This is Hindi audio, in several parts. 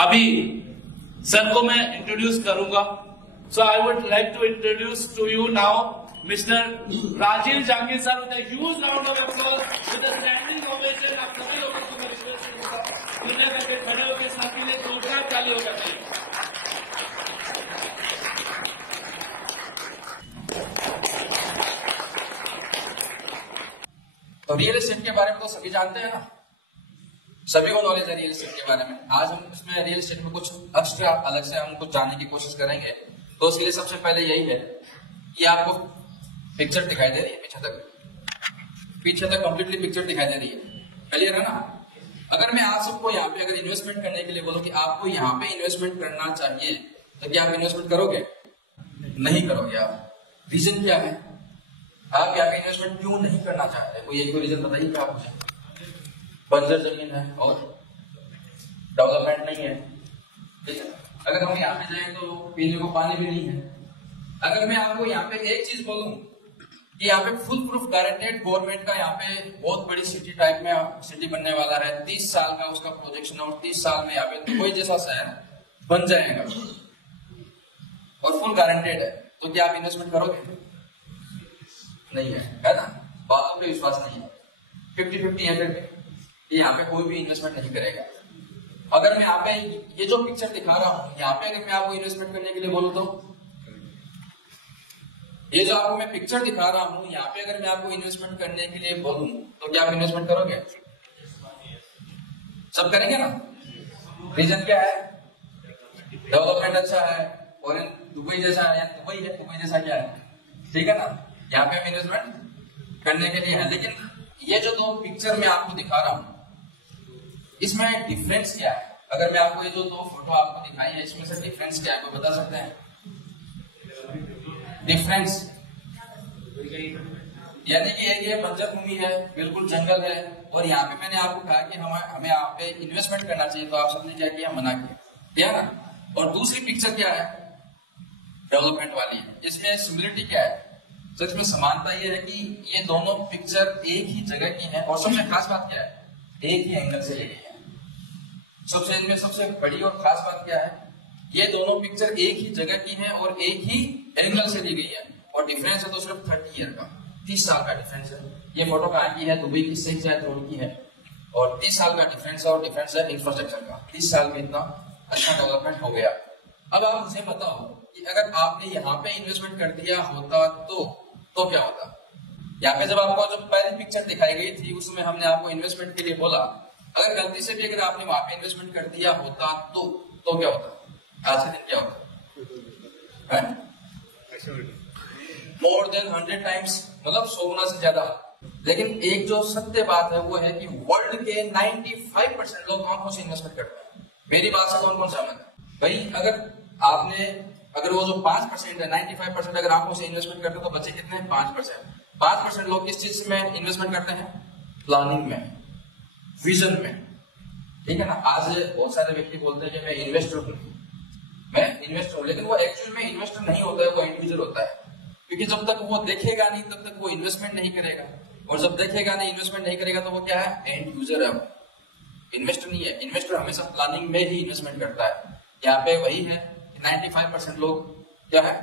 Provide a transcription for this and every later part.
अभी सर को मैं इंट्रोड्यूस करूंगा। So I would like to introduce to you now mister Rajeev Jahangir sir with a huge round of applause, with a standing ovation. आप सभी लोगों को मैं रिक्वेस्ट करूंगा करके खड़े होकर सर के लिए जोरदार ताली होगा चाहिए। तो रियल एस्टेट के बारे में तो सभी जानते हैं ना, सभी को नॉलेज है रियल एस्टेट के बारे में। आज हम इसमें रियल एस्टेट में कुछ एक्स्ट्रा अलग से हम कुछ जानने की कोशिश करेंगे। तो उसके लिए सबसे पहले यही है कि आपको पिक्चर दिखाई दे रही है पीछे तक कंप्लीटली पिक्चर दिखाई दे रही है, क्लियर है ना। अगर मैं आप सबको यहाँ पे अगर इन्वेस्टमेंट करने के लिए बोलूं कि आपको यहाँ पे इन्वेस्टमेंट करना चाहिए, तो क्या आप इन्वेस्टमेंट करोगे? नहीं करोगे आप। रीजन क्या है? आप यहाँ पे इन्वेस्टमेंट क्यों नहीं करना चाहते? कोई एक रीजन बताइए क्या मुझे। बंजर जमीन है और डेवलपमेंट नहीं है, ठीक है। अगर हम यहाँ पे जाए तो पीने को पानी भी नहीं है। अगर मैं आपको यहाँ पे एक चीज बोलूं कि यहाँ पे फुल प्रूफ गारंटेड गवर्नमेंट का यहाँ पे बहुत बड़ी सिटी टाइप में सिटी बनने वाला है, 30 साल का उसका प्रोजेक्शन और 30 साल में यहाँ पे दुबई जैसा शहर बन जाएगा और फुल गारंटेड है, तो क्या आप इन्वेस्टमेंट करोगे? नहीं है ना। बातों पे विश्वास नहीं है, 50-50 है फिर यहाँ पे कोई भी इन्वेस्टमेंट नहीं करेगा। अगर मैं यहाँ पे ये जो पिक्चर दिखा रहा हूँ, यहाँ पे अगर मैं आपको इन्वेस्टमेंट करने के लिए बोलूँ तो ये जो आपको मैं पिक्चर दिखा रहा हूँ, यहाँ पे अगर मैं आपको इन्वेस्टमेंट करने के लिए बोलूँ तो क्या आप इन्वेस्टमेंट करोगे? सब करेंगे ना। रीजन क्या है? डेवलपमेंट अच्छा है और दुबई जैसा है, दुबई जैसा क्या है, ठीक है ना। यहाँ पे हम इन्वेस्टमेंट करने के लिए है। लेकिन ये जो दो पिक्चर मैं आपको दिखा रहा हूँ, इसमें डिफरेंस क्या है? अगर मैं आपको ये जो दो फोटो आपको दिखाई है, इसमें से डिफरेंस क्या है, कोई बता सकते हैं? डिफरेंस यानी कि एक ये बंजर भूमि है, बिल्कुल जंगल है, और यहाँ पे मैंने आपको कहा कि हमें यहाँ पे इन्वेस्टमेंट करना चाहिए, तो आप सबने क्या किया? मना किया ना। और दूसरी पिक्चर क्या है? डेवलपमेंट वाली है। इसमें सिमिलरिटी क्या है? तो इसमें समानता ये है कि ये दोनों पिक्चर एक ही जगह की है, और सबसे खास बात क्या है? एक ही एंगल से ली गई है। इनमें सबसे बड़ी और खास बात क्या है? ये दोनों पिक्चर एक ही जगह की है और एक ही एंगल से ली गई है, और डिफरेंस है तो सिर्फ 30 ईयर का, 30 साल का डिफरेंस है। ये फोटो कहाँ की है? दुबई की शेख जायद रोड की है, और 30 साल का डिफरेंस है, और डिफरेंस है इंफ्रास्ट्रक्चर का। 30 साल में इतना अच्छा डेवलपमेंट हो गया। अब आप मुझे बताओ कि अगर आपने यहाँ पे इन्वेस्टमेंट कर दिया होता तो क्या होता? यहाँ पे जब आपको जो पहली पिक्चर दिखाई गई थी, उसमें हमने आपको इन्वेस्टमेंट के लिए बोला, अगर गलती से भी अगर आपने वहां पे इन्वेस्टमेंट कर दिया होता तो क्या होता? आज के दिन क्या होता? मोर देन 100 टाइम्स, मतलब 100 गुना से ज्यादा। लेकिन एक जो सत्य बात है वो है कि वर्ल्ड के 95% लोग आंखों से इन्वेस्टमेंट करते हैं। मेरी बात से कौन सहमत है भाई? अगर वो जो 5% है, 95% अगर आंखों से इन्वेस्टमेंट करते हैं, तो बचे कितने? 5%। 5% लोग किस चीज में इन्वेस्टमेंट करते हैं? प्लानिंग में, विजन में, ठीक है ना। आज बहुत सारे व्यक्ति बोलते हैं कि मैं इन्वेस्टर हूं, लेकिन वो एक्चुअल में इन्वेस्टर नहीं होता है, वो एंड यूजर होता है। क्योंकि जब तक वो देखेगा नहीं तब तक वो इन्वेस्टमेंट नहीं करेगा, और जब देखेगा नहीं, इन्वेस्टमेंट नहीं करेगा, तो वो क्या है? एंड यूजर है, वो इन्वेस्टर नहीं है। इन्वेस्टर हमेशा प्लानिंग में ही इन्वेस्टमेंट करता है। यहाँ पे वही है, 95% लोग क्या है?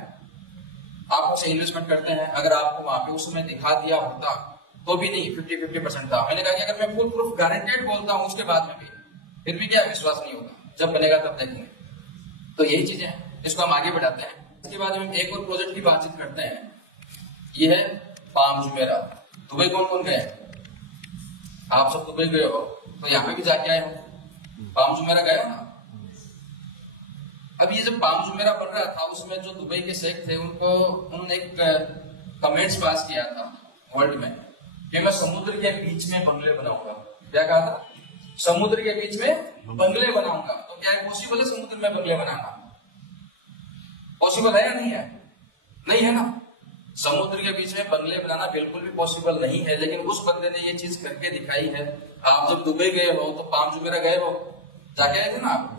आंखों से इन्वेस्टमेंट करते हैं। अगर आपको वहां पे उस समय दिखा दिया होता तो भी नहीं, 50-50% था। मैंने कहा कि अगर मैं फुल प्रूफ गारंटेड बोलता हूँ उसके बाद में भी, फिर भी क्या विश्वास नहीं होगा। जब बनेगा तब देखेंगे। तो यही चीजें हैं, इसको हम आगे बढ़ाते हैं। इसके बाद हम एक और प्रोजेक्ट की बातचीत करते हैं। ये है पाम जुमेरात। दुबई कौन कौन गए? आप सब दुबई गए हो, तो यहाँ पे भी जाके आए हो। पाम जुमेरा गए हो ना। अब ये जब पाम जुमेरा बन रहा था, उसमें जो दुबई के शेख थे, उन्होंने एक कमेंट्स पास किया था वर्ल्ड में कि मैं समुद्र के बीच में बंगले बनाऊंगा। क्या कहा था? समुद्र के बीच में बंगले बनाऊंगा। तो क्या है पॉसिबल है समुद्र में बंगले बनाना? पॉसिबल है या नहीं है? नहीं है ना। समुद्र के बीच में बंगले बनाना बिल्कुल भी पॉसिबल नहीं है, लेकिन उस बंदे ने ये चीज करके दिखाई है। आप जब दुबई गए हो तो पाम जुमेरा गए हो, जाके आए थे ना आप।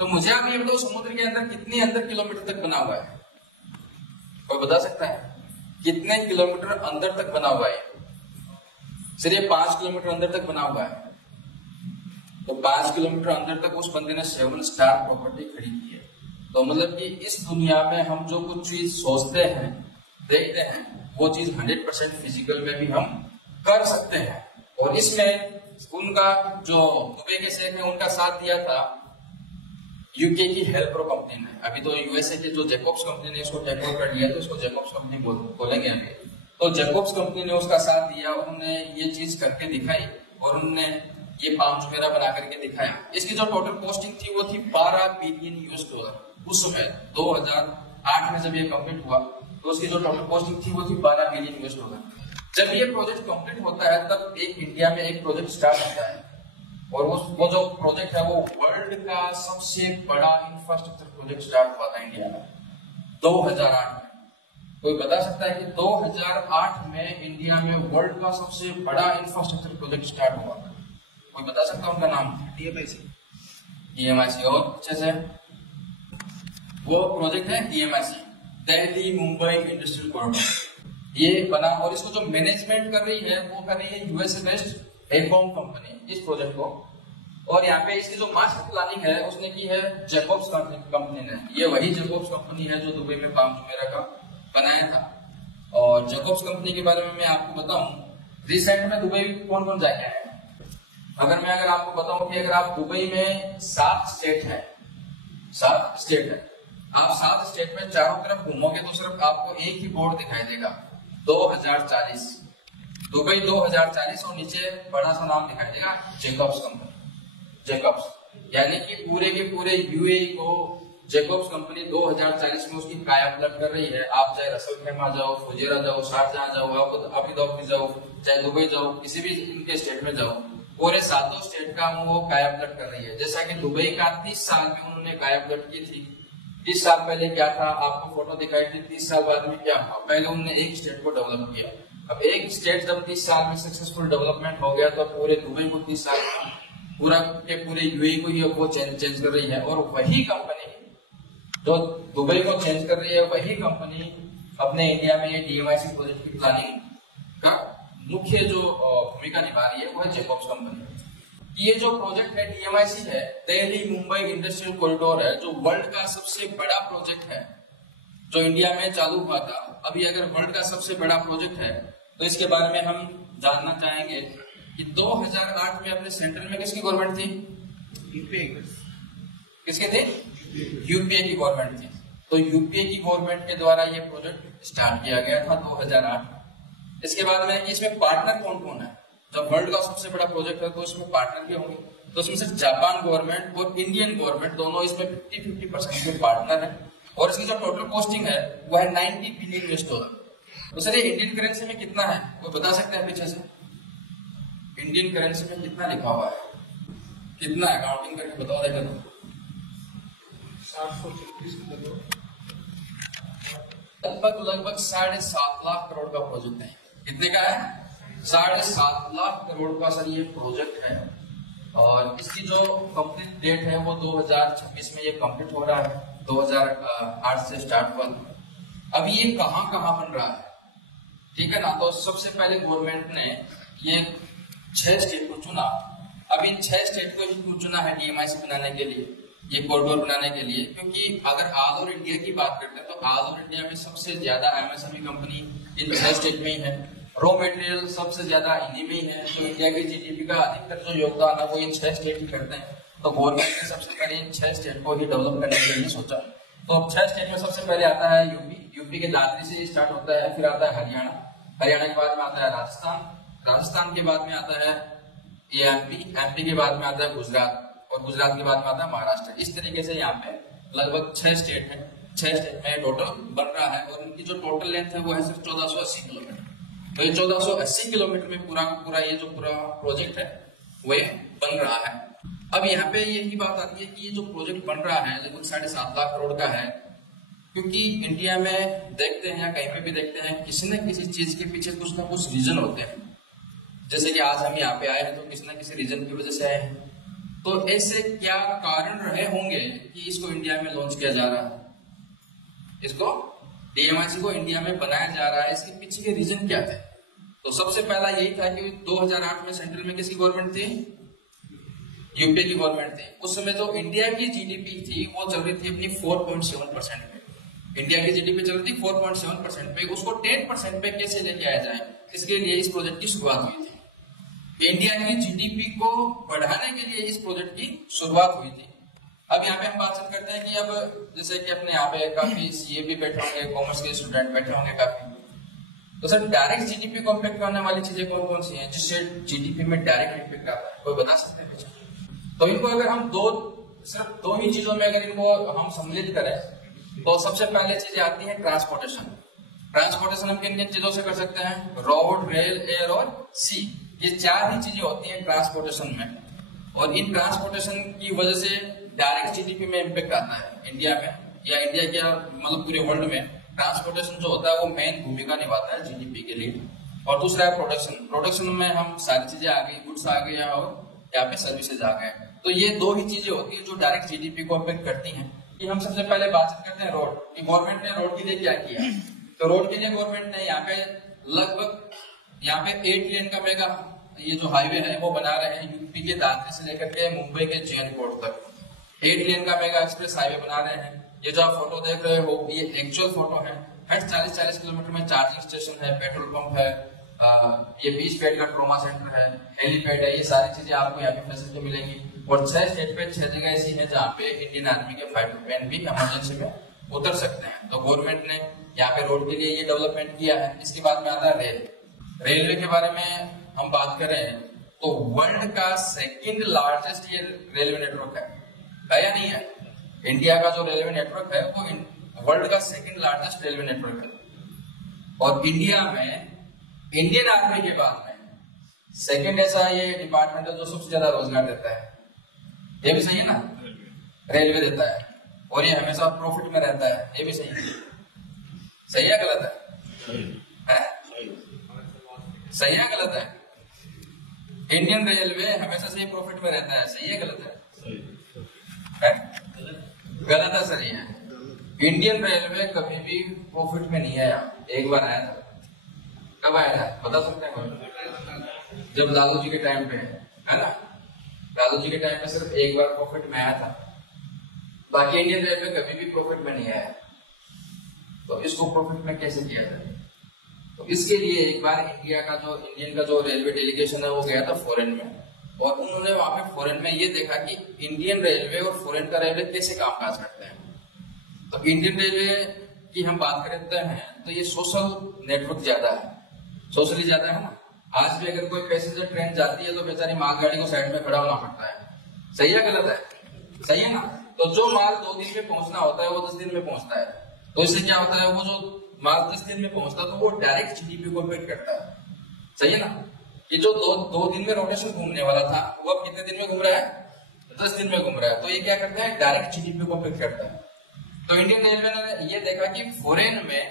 तो मुझे आप ये बताओ, समुद्र के अंदर कितने अंदर किलोमीटर तक बना हुआ है? कोई बता सकता है? कितने किलोमीटर अंदर तक बना हुआ है? सिर्फ 5 किलोमीटर अंदर तक बना हुआ है। तो 5 किलोमीटर अंदर तक उस बंदे ने 7 स्टार प्रॉपर्टी खरीदी है। तो मतलब कि इस दुनिया में हम जो कुछ चीज सोचते हैं, देखते हैं, वो चीज 100% फिजिकल में भी हम कर सकते हैं। और इसमें उनका जो दुबई के शेख ने उनका साथ दिया था यूके की हेल्प्रो कंपनी ने। अभी तो यूएसए के जो जैकब्स कंपनी ने इसको टेक ओवर कर लिया, तो इसको जैकब्स कंपनी बोलेंगे अभी। तो जैकब्स कंपनी ने उसका साथ दिया, उन्होंने ये चीज करके दिखाई और उन्होंने ये पाम जुमेरा बना करके दिखाया। इसकी जो टोटल कॉस्टिंग थी वो थी $12 बिलियन। उस समय 2008 में जब ये कंप्लीट हुआ तो उसकी जो टोटल कॉस्टिंग थी वो थी $12 बिलियन। जब ये प्रोजेक्ट कंप्लीट होता है तब एक इंडिया में एक प्रोजेक्ट स्टार्ट होता है, और वो जो प्रोजेक्ट है वो वर्ल्ड का सबसे बड़ा इंफ्रास्ट्रक्चर प्रोजेक्ट स्टार्ट हुआ था इंडिया में 2008 में। कोई बता सकता है कि 2008 में इंडिया में वर्ल्ड का सबसे बड़ा इंफ्रास्ट्रक्चर प्रोजेक्ट स्टार्ट हुआ? कोई बता सकता है उनका नाम? DMIC। और अच्छे से वो प्रोजेक्ट है DMIC, Delhi Mumbai industrial corridor. ये बना, और इसको जो मैनेजमेंट कर रही है वो कर रही है यूएसए बेस्ड एकॉम कंपनी इस प्रोजेक्ट को। और यहाँ पे इसकी जो मास्टर प्लानिंग है उसने की है जैकब्स कंपनी ने। ये वही जैकब्स कंपनी है जो दुबई में पाम जुमेरा का बनाया था। और जैकब्स कंपनी के बारे में मैं आपको बताऊं, रिसेंट में दुबई कौन कौन जाके आए? अगर आपको बताऊं कि अगर आप दुबई में 7 स्टेट है, आप 7 स्टेट में चारों तरफ घूमोगे तो सिर्फ आपको एक ही बोर्ड दिखाई देगा, 2040 दुबई 2040, और नीचे बड़ा सा नाम दिखाई देगा जैकब्स कंपनी। जैकब्स यानी कि पूरे के पूरे यूएई को जैकब्स कंपनी 2040 में उसकी काया पलट कर रही है। आप चाहे रसल खेमा जाओ, फुजेरा जाओ, शारजहां जाओ, अबू धाबी जाओ, चाहे दुबई जाओ, किसी भी इनके स्टेट में जाओ, पूरे 7 स्टेट का वो काया पलट कर रही है। जैसा कि दुबई का 30 साल में उन्होंने काया पलट की थी। 30 साल पहले क्या था, आपको फोटो दिखाई थी। 30 साल बाद में क्या हुआ? पहले उन्होंने एक स्टेट को डेवलप किया। अब एक स्टेट जब 30 साल में सक्सेसफुल डेवलपमेंट हो गया तो पूरे दुबई को 30 साल में पूरा के पूरे यूएई को ही वो चेंज कर रही है। और वही कंपनी जो दुबई को चेंज कर रही है, वही कंपनी अपने इंडिया में ये DMIC प्रोजेक्ट की प्लानिंग का मुख्य जो भूमिका निभा रही है वो है जैकब्स कंपनी। ये जो प्रोजेक्ट है DMIC है, दिल्ली मुंबई इंडस्ट्रियल कॉरिडोर है, जो वर्ल्ड का सबसे बड़ा प्रोजेक्ट है जो इंडिया में चालू हुआ था। अभी अगर वर्ल्ड का सबसे बड़ा प्रोजेक्ट है तो इसके बारे में हम जानना चाहेंगे कि 2008 में अपने सेंटर में किसकी गवर्नमेंट थी? किसकी थी? यूपीए की गवर्नमेंट थी। तो यूपीए की गवर्नमेंट के द्वारा ये प्रोजेक्ट स्टार्ट किया गया था 2008। इसके बाद में इसमें पार्टनर कौन कौन है? जब वर्ल्ड का सबसे बड़ा प्रोजेक्ट है तो इसमें पार्टनर भी होंगे। तो इसमें से जापान गवर्नमेंट और इंडियन गवर्नमेंट दोनों इसमें 50-50% के पार्टनर है। और इसकी जो टोटल कॉस्टिंग है वो है $90 बिलियन। तो सर ये इंडियन करेंसी में कितना है, वो बता सकते हैं पीछे से? इंडियन करेंसी में कितना लिखा हुआ है, कितना है? काउंटिंग करके बताओ देखा तो। 736 लगभग 7.5 लाख करोड़ का प्रोजेक्ट है। कितने का है? 7.5 लाख करोड़ का सर ये प्रोजेक्ट है। और इसकी जो कंप्लीट डेट है वो 2026 में ये कंप्लीट हो रहा है। 2008 से स्टार्ट हुआ। अब ये कहाँ बन रहा है, ठीक है ना? तो सबसे पहले गवर्नमेंट ने ये 6 स्टेट को चुना। अब इन 6 स्टेट को ही क्यों चुना है DMIC बनाने के लिए, ये कॉरिडोर बनाने के लिए? क्योंकि अगर ऑल ओवर इंडिया की बात करते हैं तो ऑल ओवर इंडिया में सबसे ज्यादा MSME कंपनी इन 6 स्टेट में ही है। रॉ मटेरियल सबसे ज्यादा इन्हीं में ही है। तो इंडिया की GDP का अधिकतर जो योगदान है वो इन 6 स्टेट ही करते हैं। तो गवर्नमेंट ने सबसे पहले इन 6 स्टेट को ही डेवलप करने के लिए सोचा। तो अब 6 स्टेट में सबसे पहले आता है यूपी के दादरी से स्टार्ट होता है, फिर आता है हरियाणा के बाद में आता है राजस्थान के बाद में आता है एमपी के बाद में आता है गुजरात, और गुजरात के बाद में आता है महाराष्ट्र। इस तरीके से यहाँ पे लगभग 6 स्टेट है। 6 स्टेट में टोटल बन रहा है और इनकी जो टोटल लेंथ है वो है सिर्फ 1480 किलोमीटर। तो ये 1480 किलोमीटर में पूरा ये जो पूरा प्रोजेक्ट है वो बन रहा है। अब यहाँ पे यही बात आती है कि ये जो प्रोजेक्ट बन रहा है लगभग 7.5 लाख करोड़ का है, क्योंकि इंडिया में देखते हैं या कहीं पे भी देखते हैं किसी न किसी चीज के पीछे कुछ ना कुछ रीजन होते हैं। जैसे कि आज हम यहाँ पे आए हैं तो किसी न किसी रीजन की वजह से आए हैं। तो ऐसे क्या कारण रहे होंगे कि इसको इंडिया में लॉन्च किया जा रहा है, इसको DMIC को इंडिया में बनाया जा रहा है? इसके पीछे के रीजन क्या थे? तो सबसे पहला यही था कि 2008 में सेंट्रल में किसकी गवर्नमेंट थी? यूपी की गवर्नमेंट थी, उस समय जो इंडिया की जीडीपी थी वो चल रही थी अपनी 4.7% पे। इंडिया की जीडीपी चल रही थी 4.7% पे, उसको 10% पे कैसे लेके आया जाए, इसके लिए इस प्रोजेक्ट की शुरुआत हुई थी। इंडिया की जीडीपी को बढ़ाने के लिए इस प्रोजेक्ट की शुरुआत हुई थी। अब यहाँ पे हम बात करते हैं कि अब जैसे कि अपने यहाँ पे काफी सीए भी बैठे होंगे, कॉमर्स के स्टूडेंट बैठे होंगे काफी, तो सर डायरेक्ट जीडीपी को इम्पेक्ट करने वाली चीजें कौन कौन सी हैं जिससे जीडीपी में डायरेक्ट इम्पेक्ट आता है, कोई बता सकते हैं? तो इनको अगर हम सिर्फ दो ही चीजों में अगर इनको हम सम्मिलित करें तो सबसे पहले चीजें आती है ट्रांसपोर्टेशन। ट्रांसपोर्टेशन हम किन किन चीजों से कर सकते हैं? रोड, रेल, एयर और सी, ये चार ही चीजें होती हैं ट्रांसपोर्टेशन में। और इन ट्रांसपोर्टेशन की वजह से डायरेक्ट जीडीपी में इम्पेक्ट आता है इंडिया में, या इंडिया के मतलब पूरे वर्ल्ड में ट्रांसपोर्टेशन जो होता है वो मेन भूमिका निभाता है जीडीपी के लिए। और दूसरा है प्रोडक्शन। प्रोडक्शन में हम सारी चीजें आ गई, गुड्स आ गए और यहाँ पे सर्विसेज आ गए। तो ये दो ही चीजें होती है जो डायरेक्ट जीडीपी को इम्पेक्ट करती हैं। कि हम सबसे पहले बात करते हैं रोड की। गवर्नमेंट ने रोड के लिए क्या किया? तो रोड के लिए गवर्नमेंट ने यहाँ पे लगभग 8 लेन का मेगा ये जो हाईवे है वो बना रहे हैं, यूपी के दादरी से लेकर के मुंबई के जैन पोर्ट तक 8 लेन का मेगा एक्सप्रेस हाईवे बना रहे हैं। ये जो आप फोटो देख रहे हो ये एक्चुअल फोटो है। हर 40-40 किलोमीटर में चार्जिंग स्टेशन है, पेट्रोल पंप है, ये 20 बेड का ट्रोमा सेंटर है, हेलीपैड है, ये सारी चीजें आपको यहाँ पे फैसिलिटी मिलेंगी। और 6 स्टेट पे 6 जगह ऐसी है जहाँ पे इंडियन आर्मी के फाइटर प्लेन भी इमरजेंसी में उतर सकते हैं। तो गवर्नमेंट ने यहाँ पे रोड के लिए ये डेवलपमेंट किया है। इसके बाद में आता है रेल। रेलवे के बारे में हम बात करें तो वर्ल्ड का सेकंड लार्जेस्ट ये रेलवे नेटवर्क है या नहीं है? इंडिया का जो रेलवे नेटवर्क है वो वर्ल्ड का सेकंड लार्जेस्ट रेलवे नेटवर्क है। और इंडिया में इंडियन आर्मी के बाद में सेकंड ऐसा ये डिपार्टमेंट है जो सबसे ज्यादा रोजगार देता है। ये भी सही है ना? रेलवे देता है और ये हमेशा प्रॉफिट में रहता है। ये भी सही है? सही है गलत है? सही है गलत है? इंडियन रेलवे हमेशा से प्रॉफिट में रहता है। सही है गलत है? गलत है? सही है। इंडियन रेलवे कभी भी प्रॉफिट में नहीं आया। एक बार आया था। कब आया था बता सकते हैं? जब लालू जी के टाइम पे, है ना? लालू जी के टाइम पे सिर्फ एक बार प्रॉफिट में आया था, बाकी इंडियन रेलवे कभी भी प्रॉफिट में नहीं आया। तो इसको प्रॉफिट में कैसे किया जाए? तो इसके लिए एक बार इंडियन का जो रेलवे डेलीगेशन है वो गया था फॉरेन में, और उन्होंने वहां पे फॉरेन में ये देखा कि इंडियन रेलवे और फॉरेन का रेलवे कैसे कामकाज करते हैं। तो इंडियन रेलवे की हम बात करते हैं तो ये सोशल नेटवर्क ज्यादा है, सोशली ज्यादा है ना। आज भी अगर कोई पैसेंजर ट्रेन जाती है तो बेचारी मालगाड़ी को साइड में खड़ा होना पड़ता है। सही है गलत है? सही है ना? तो जो माल 2 दिन में पहुंचना होता है वो 10 दिन में पहुंचता है। तो इससे क्या होता है, वो जो माल 10 दिन में पहुंचता है तो वो डायरेक्ट जीडीपी को इम्पेक्ट करता है। सही है ना? ये जो दो दिन में रोटेशन घूमने वाला था वो अब कितने दिन में घूम रहा है? 10 दिन में घूम रहा है। तो ये क्या करता है? डायरेक्ट जीडीपी को इम्पेक्ट करता है। तो इंडियन रेलवे ने ये देखा कि फॉरेन में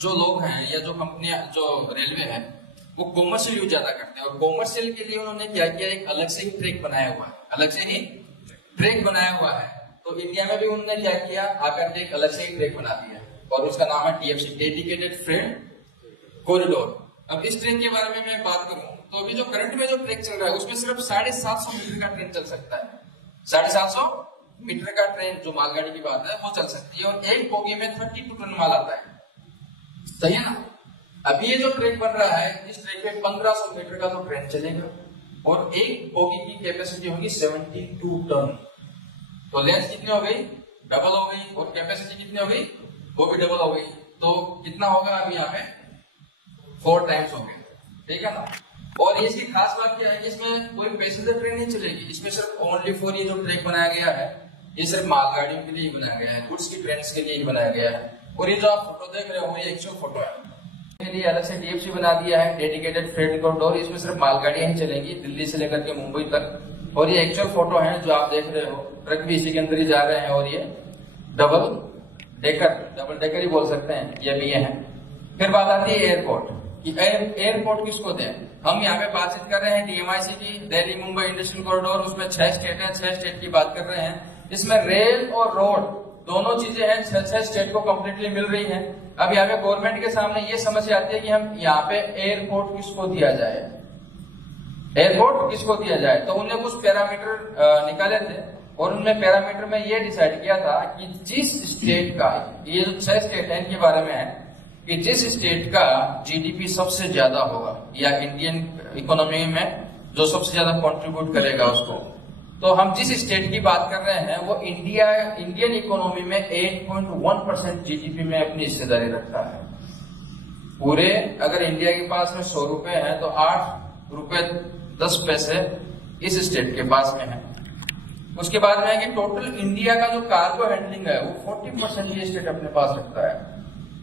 जो लोग हैं या जो कंपनियां जो रेलवे है वो कॉमर्शियल यूज ज्यादा करते हैं, और कॉमर्शियल के लिए उन्होंने क्या किया, एक अलग से ही ट्रैक बनाया हुआ है। अलग से ही ट्रैक बनाया हुआ है। तो इंडिया में भी उन्होंने क्या किया, आकर के एक अलग से ही ट्रैक बना दिया और उसका नाम है DFC, डेडिकेटेड फ्रेट कॉरिडोर। अब इस ट्रेन के बारे में मैं बात करूं तो अभी जो करंट में जो ट्रैक चल रहा है उसमें सिर्फ 750 मीटर का ट्रेन चल सकता है। 750 मीटर का ट्रेन जो मालगाड़ी की बात है वो चल सकती है, और एक बोगी में 32 टन माल आता है। सही है ना? अभी ये जो ट्रैक बन रहा है इस ट्रैक पे 1500 मीटर का तो ट्रेन चलेगा और एक बोगी की कैपेसिटी होगी 72 टन। तो लेंथ कितनी हो गई? डबल हो गई, और कैपेसिटी कितनी हो गई? वो भी डबल हो गई। तो कितना होगा अभी यहाँ पे? 4 टाइम्स हो गए। ठीक है ना? और इसकी खास बात क्या है कि इसमें कोई पैसेंजर ट्रेन नहीं चलेगी। इसमें सिर्फ ओनली फॉर ये जो ट्रैक बनाया गया है ये सिर्फ मालगाड़ियों के लिए ही बनाया गया है, गुड्स की ट्रेन के लिए ही बनाया गया है। और ये जो आप फोटो देख रहे हो ये एक्चुअल फोटो है। के लिए अलग से DFC बना दिया है, डेडिकेटेड फ्रेट कॉरिडोर। इसमें सिर्फ मालगाड़ियां ही चलेंगी दिल्ली से लेकर के मुंबई तक। और ये एक्चुअल फोटो है जो आप देख रहे हो, ट्रक भी इसी के अंदर ही जा रहे हैं। और ये डबल डेकर ही बोल सकते हैं, ये भी है। फिर बात आती है एयरपोर्ट कि एयरपोर्ट किसको दें। हम यहाँ पे बातचीत कर रहे हैं DMIC की, दिल्ली मुंबई इंडस्ट्रियल कॉरिडोर। उसमें 6 स्टेट है, 6 स्टेट की बात कर रहे हैं। इसमें रेल और रोड दोनों चीजें हैं, 6 स्टेट को कम्प्लीटली मिल रही हैं। अब यहाँ पे गवर्नमेंट के सामने ये समस्या आती है कि हम यहाँ पे एयरपोर्ट किसको दिया जाए। एयरपोर्ट किसको दिया जाए। तो उन्हें कुछ पैरामीटर निकाले थे और उनमें पैरामीटर में ये डिसाइड किया था कि जिस स्टेट का, ये जो 6 स्टेट है इनके बारे में है कि जिस स्टेट का जीडीपी सबसे ज्यादा होगा या इंडियन इकोनॉमी में जो सबसे ज्यादा कंट्रीब्यूट करेगा उसको, तो हम जिस स्टेट की बात कर रहे हैं वो इंडियन इकोनॉमी में 8.1% जीडीपी में अपनी हिस्सेदारी रखता है। पूरे अगर इंडिया के पास में 100 रुपए है तो 8 रुपए 10 पैसे इस स्टेट के पास में है। उसके बाद में है कि टोटल इंडिया का जो कार्गो हैंडलिंग है वो 40% ये स्टेट अपने पास रखता है।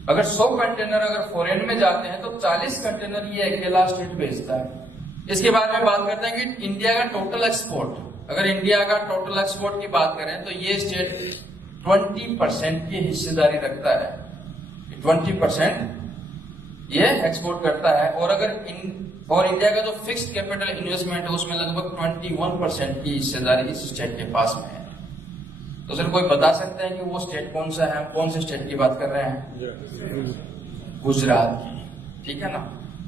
अगर 100 कंटेनर अगर फॉरेन में जाते हैं तो 40 कंटेनर ये अकेला स्टेट भेजता है। इसके बाद में बात करते हैं कि इंडिया का टोटल एक्सपोर्ट, अगर इंडिया का टोटल एक्सपोर्ट की बात करें तो ये स्टेट 20% की हिस्सेदारी रखता है। 20% ये एक्सपोर्ट करता है। और अगर और इंडिया का जो फिक्स्ड कैपिटल इन्वेस्टमेंट है उसमें लगभग 21% की हिस्सेदारी इस स्टेट के पास में है। तो सर कोई बता सकते हैं कि वो स्टेट कौन सा है, कौन से स्टेट की बात कर रहे हैं? गुजरात की, ठीक है ना।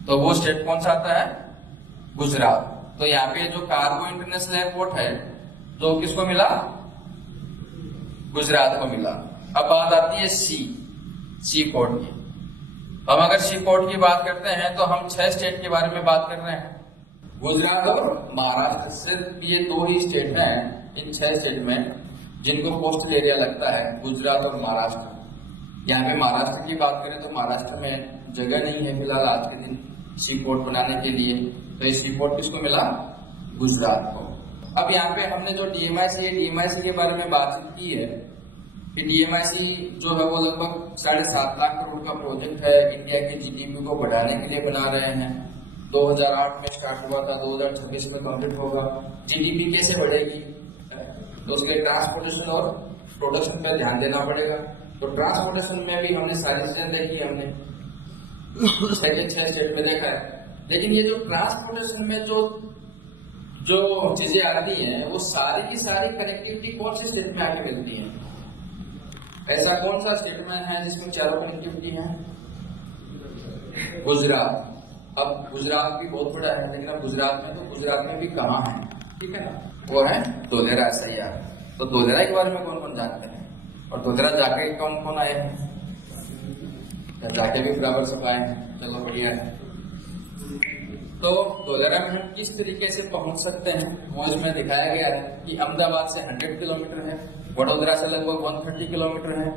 तो वो स्टेट कौन सा आता है? गुजरात। तो यहाँ पे जो कार्गो इंटरनेशनल एयरपोर्ट है जो किसको मिला? गुजरात को मिला। अब बात आती है सी पोर्ट की। हम अगर सी पोर्ट की बात करते हैं तो हम 6 स्टेट के बारे में बात कर रहे हैं, गुजरात और महाराष्ट्र। सिर्फ ये 2 ही स्टेट हैं इन 6 स्टेट में जिनको कोस्टल एरिया लगता है, गुजरात और महाराष्ट्र। यहाँ पे महाराष्ट्र की बात करें तो महाराष्ट्र में जगह नहीं है फिलहाल आज के दिन सी पोर्ट बनाने के लिए, तो ये सी पोर्ट किसको मिला? गुजरात को। अब यहाँ पे हमने जो डीएमआईसी के बारे में बातचीत की है कि डीएमआईसी जो है वो लगभग 7.5 लाख करोड़ का प्रोजेक्ट है, इंडिया की जीडीपी को बढ़ाने के लिए बना रहे हैं। 2008 में स्टार्ट हुआ था, 2026 में कंप्लीट होगा। जीडीपी कैसे बढ़ेगी? तो उसके ट्रांसपोर्टेशन और प्रोडक्शन पर ध्यान देना पड़ेगा। तो ट्रांसपोर्टेशन में भी हमने सारी चीजें देखी, हमने सेकंड 6 स्टेट में देखा है। लेकिन ये जो ट्रांसपोर्टेशन में जो चीजें आती हैं वो सारी की सारी कनेक्टिविटी कौन से स्टेट में आके मिलती है? ऐसा कौन सा स्टेट में है जिसमें चारों कनेक्टिविटी है? गुजरात। अब गुजरात भी बहुत बड़ा है, लेकिन अब गुजरात में भी कहाँ है, ठीक है ना? वो है धोलेरा सैयार। तो धोलेरा के बारे में कौन कौन जानते हैं? और धोलेरा जाके कौन कौन आए हैं? जाके भी बराबर सब आए हैं, चलो बढ़िया है। तो धोलेरा में हम किस तरीके से पहुंच सकते हैं वो इसमें दिखाया गया है कि अहमदाबाद से 100 किलोमीटर है, वडोदरा से लगभग 130 किलोमीटर है,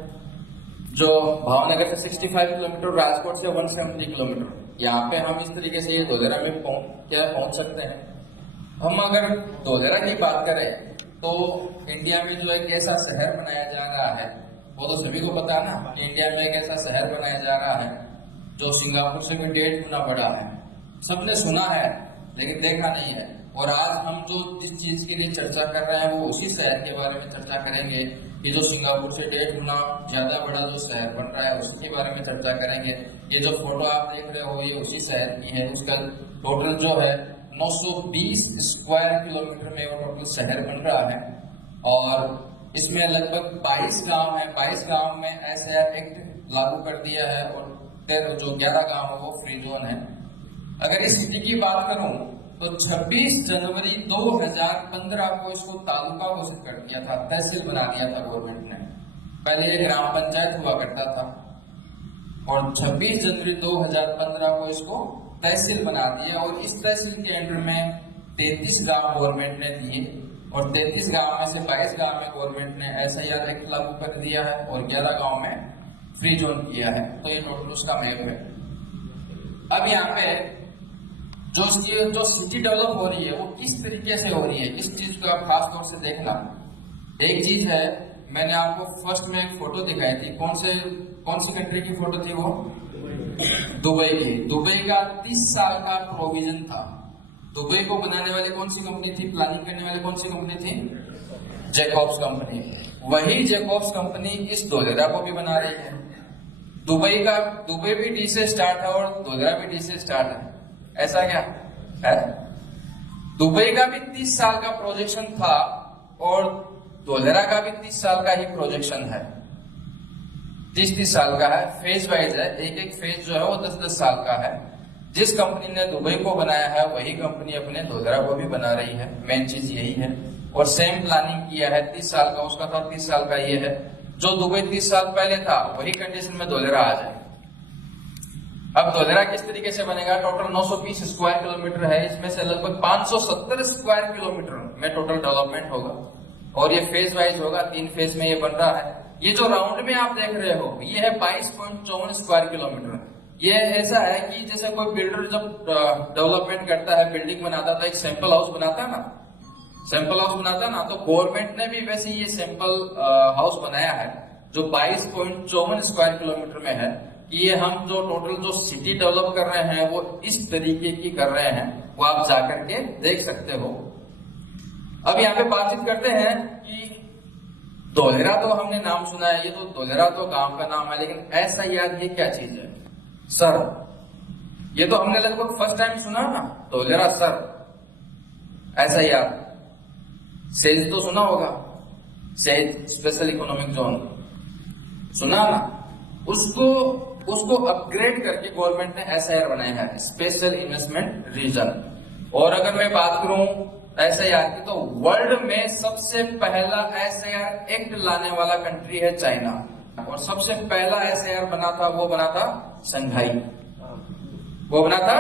जो भावनगर से 65 किलोमीटर, राजकोट से 170 किलोमीटर। यहाँ पे हम इस तरीके से ये धोलेरा में पहुंच सकते हैं। हम अगर धोलेरा की बात करें तो इंडिया में जो एक ऐसा शहर बनाया जा रहा है वो तो सभी को पता है ना, इंडिया में एक ऐसा शहर बनाया जा रहा है जो सिंगापुर से भी 1.5 गुना बड़ा है। सबने सुना है लेकिन देखा नहीं है। और आज हम जो जिस चीज के लिए चर्चा कर रहे हैं वो उसी शहर के बारे में चर्चा करेंगे कि जो सिंगापुर से 1.5 गुना ज्यादा बड़ा जो शहर बन रहा है उसके बारे में चर्चा करेंगे। ये जो फोटो आप देख रहे हो ये उसी शहर की है। उसका टोटल जो है 920 स्क्वायर किलोमीटर में वो टोटल शहर बन रहा है और इसमें लगभग 22 गांव है। 22 गांव में ऐसा एक्ट लागू कर दिया है और जो 11 गांव है वो फ्री जोन है। अगर इस सिटी की बात करूं तो 26 जनवरी 2015 को इसको तालुका घोषित कर दिया था, तहसील बना दिया था गवर्नमेंट ने। पहले ये ग्राम पंचायत हुआ करता था और 26 जनवरी 2015 को इसको तहसील बना दिया। और इस तहसील के अंडर में 33 गांव गवर्नमेंट ने दिए और 33 गांव में से 22 गांव में गवर्नमेंट ने एसआईआर एक्ट लागू कर दिया है और 11 गांव में फ्री जोन किया है। तो ये टोटल उसका मैप है। अब यहाँ पे जो सिटी डेवलप हो रही है वो किस तरीके से हो रही है, इस चीज को आप खास तौर से देखना। एक चीज है, मैंने आपको फर्स्ट में एक फोटो दिखाई थी, कौन सी कंट्री की फोटो थी वो? दुबई की। दुबई का 30 साल का प्रोविजन था। दुबई को बनाने वाली कौन सी कंपनी थी, प्लानिंग करने वाली कौन सी कंपनी थी? जैकॉब्स कंपनी। वही जैकॉब्स कंपनी इस धोलेरा को भी बना रही है। दुबई भी डी से स्टार्ट है और धोलेरा भी डी से स्टार्ट है। ऐसा क्या है? दुबई का भी 30 साल का प्रोजेक्शन था और धोलेरा का भी 30 साल का ही प्रोजेक्शन है। 30 साल का है, फेज वाइज है। एक फेज जो है वो 10-10 साल का है। जिस कंपनी ने दुबई को बनाया है वही कंपनी अपने धोलेरा को भी बना रही है, मेन चीज यही है। और सेम प्लानिंग किया है, 30 साल का उसका था, 30 साल का ये है। जो दुबई 30 साल पहले था वही कंडीशन में धोलेरा आ जाए। अब धोलेरा किस तरीके से बनेगा? टोटल 920 स्क्वायर किलोमीटर है, इसमें से लगभग 570 स्क्वायर किलोमीटर में टोटल डेवलपमेंट होगा और ये फेज वाइज होगा, 3 फेज में ये बन रहा है। ये जो राउंड में आप देख रहे हो ये है 22.54 स्क्वायर किलोमीटर। ये ऐसा है कि जैसे कोई बिल्डर जब डेवलपमेंट करता है, बिल्डिंग बनाता था, एक सैंपल हाउस बनाता ना, सैंपल हाउस बनाता ना, तो गवर्नमेंट ने भी वैसे ये सैंपल हाउस बनाया है जो 22.54 स्क्वायर किलोमीटर में है कि ये हम जो टोटल जो सिटी डेवलप कर रहे हैं वो इस तरीके की कर रहे हैं, वो आप जाकर के देख सकते हो। अब यहाँ पे बातचीत करते हैं कि धोलेरा तो हमने नाम सुना है, ये तो धोलेरा तो गांव का नाम है, लेकिन ऐसा याद ये क्या चीज है? सर, ये तो हमने लगभग फर्स्ट टाइम सुना ना, धोलेरा सर, ऐसा याद। सेज तो सुना होगा, सेज स्पेशल इकोनॉमिक जोन सुना ना, उसको अपग्रेड करके गवर्नमेंट ने SIR बनाया है, स्पेशल इन्वेस्टमेंट रीजन। और अगर मैं बात करूं SIR की, तो वर्ल्ड में सबसे पहला SIR एक्ट लाने वाला कंट्री है चाइना, और सबसे पहला SIR बना था, वो बना था संघाई, वो बना था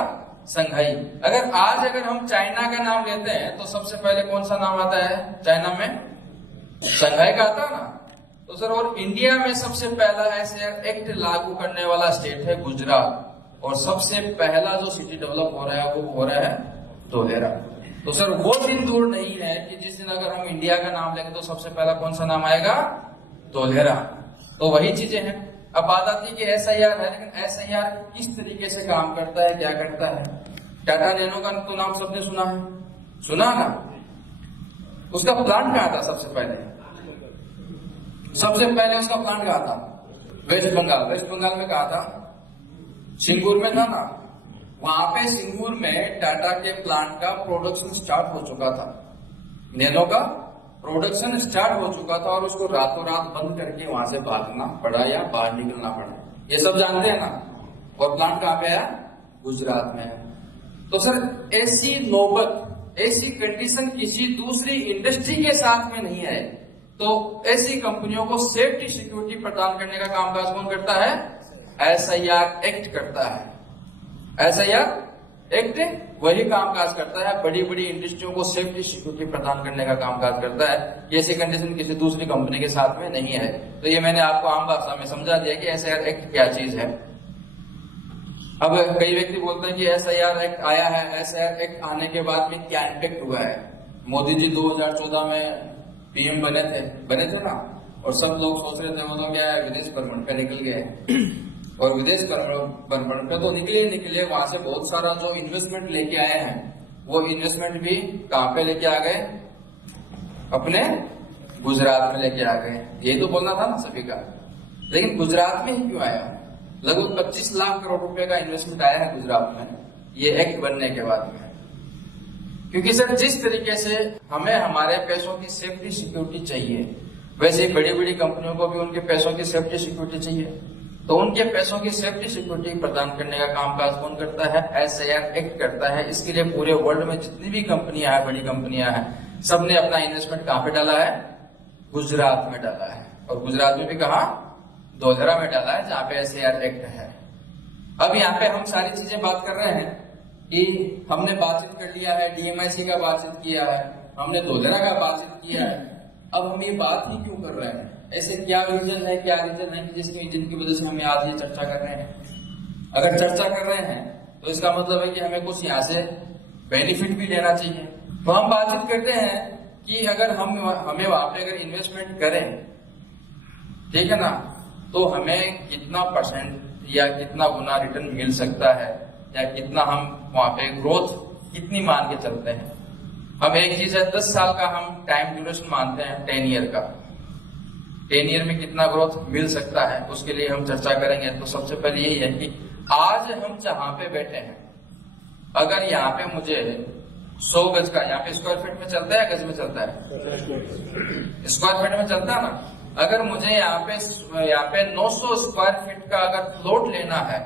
संघाई। अगर हम चाइना का नाम लेते हैं तो सबसे पहले कौन सा नाम आता है चाइना में? संघाई का आता है ना। तो सर, और इंडिया में सबसे पहला SIR एक्ट लागू करने वाला स्टेट है गुजरात, और सबसे पहला जो सिटी डेवलप हो रहा है वो हो रहा है धोलेरा। तो सर, वो दिन दूर नहीं है कि जिस दिन अगर हम इंडिया का नाम लेंगे तो सबसे पहला कौन सा नाम आएगा? धोलेरा। तो वही चीजें हैं। अब बात आती है कि SIR है, लेकिन SIR किस तरीके से काम करता है, क्या करता है? टाटा नैनो का तो नाम सबने सुना है, सुना ना? उसका प्लांट कहाँ था? सबसे पहले उसका प्लांट कहाँ था? वेस्ट बंगाल में कहा था? सिंगूर में था ना। वहां पे सिंगूर में टाटा के प्लांट का प्रोडक्शन स्टार्ट हो चुका था, नैनो का प्रोडक्शन स्टार्ट हो चुका था, और उसको रातों रात बंद करके वहां से भागना पड़ा या बाहर निकलना पड़ा, ये सब जानते हैं ना। और प्लांट कहाँ पे है? गुजरात में है। तो सर, ऐसी नौबत, ऐसी कंडीशन किसी दूसरी इंडस्ट्री के साथ में नहीं है, तो ऐसी कंपनियों को सेफ्टी सिक्योरिटी प्रदान करने का कामकाज कौन करता है? SIR एक्ट करता है। SIR एक्ट वही कामकाज करता है, बड़ी बड़ी इंडस्ट्रियों को सेफ्टी सिक्योरिटी प्रदान करने का कामकाज करता है। ऐसी कंडीशन किसी दूसरी कंपनी के साथ में नहीं है। तो ये मैंने आपको आम भाषा में समझा दिया कि SIR एक्ट क्या चीज है। अब कई व्यक्ति बोलते हैं कि SIR एक्ट आया है, SIR एक्ट आने के बाद में क्या इम्पेक्ट हुआ है? मोदी जी 2014 में PM बने थे ना, और सब लोग सोच रहे थे वो तो क्या है, विदेश भ्रमण पे निकल गए। और विदेश भ्रमण पे तो निकले, वहां से बहुत सारा जो इन्वेस्टमेंट लेके आए हैं, वो इन्वेस्टमेंट भी कहां पे लेके आ गए? अपने गुजरात में लेके आ गए। यही तो बोलना था ना सभी का। लेकिन गुजरात में ही क्यों आया? लगभग 25 लाख करोड़ रुपए का इन्वेस्टमेंट आया है गुजरात में ये एक्ट बनने के बाद में। क्योंकि सर, जिस तरीके से हमें हमारे पैसों की सेफ्टी सिक्योरिटी चाहिए, वैसे बड़ी बड़ी कंपनियों को भी उनके पैसों की सेफ्टी सिक्योरिटी चाहिए। तो उनके पैसों की सेफ्टी सिक्योरिटी प्रदान करने का कामकाज कौन करता है? SIR एक्ट करता है। इसके लिए पूरे वर्ल्ड में जितनी भी कंपनियां हैं, बड़ी कंपनियां हैं, सबने अपना इन्वेस्टमेंट कहां पे डाला है? गुजरात में डाला है। और गुजरात में भी कहा? धोलेरा में डाला है, जहां पे SIR एक्ट है। अब यहाँ पे हम सारी चीजें बात कर रहे हैं कि हमने बातचीत कर लिया है, DMIC का बातचीत किया है, हमने धोलेरा का बातचीत किया है। अब हम ये बात ही क्यों कर रहे हैं? ऐसे क्या रीजन है जिनकी वजह से हम आज ये चर्चा कर रहे हैं? अगर चर्चा कर रहे हैं तो इसका मतलब है कि हमें कुछ यहाँ से बेनिफिट भी लेना चाहिए। तो हम बातचीत करते हैं कि अगर हमें वहां पे अगर इन्वेस्टमेंट करें, ठीक है ना, तो हमें कितना % या कितना गुना रिटर्न मिल सकता है, या कितना हम वहां पे ग्रोथ कितनी मान के चलते हैं। हम एक चीज है, 10 साल का हम टाइम ड्यूरेशन मानते हैं, 10 ईयर का। 10 ईयर में कितना ग्रोथ मिल सकता है, उसके लिए हम चर्चा करेंगे। तो सबसे पहले यही है कि आज हम जहां पे बैठे हैं, अगर यहाँ पे मुझे 100 गज का, यहाँ पे स्क्वायर फीट में चलता है, गज में चलता है? स्क्वायर फीट में चलता है ना। अगर मुझे यहाँ पे 900 स्क्वायर फीट का अगर प्लॉट लेना है,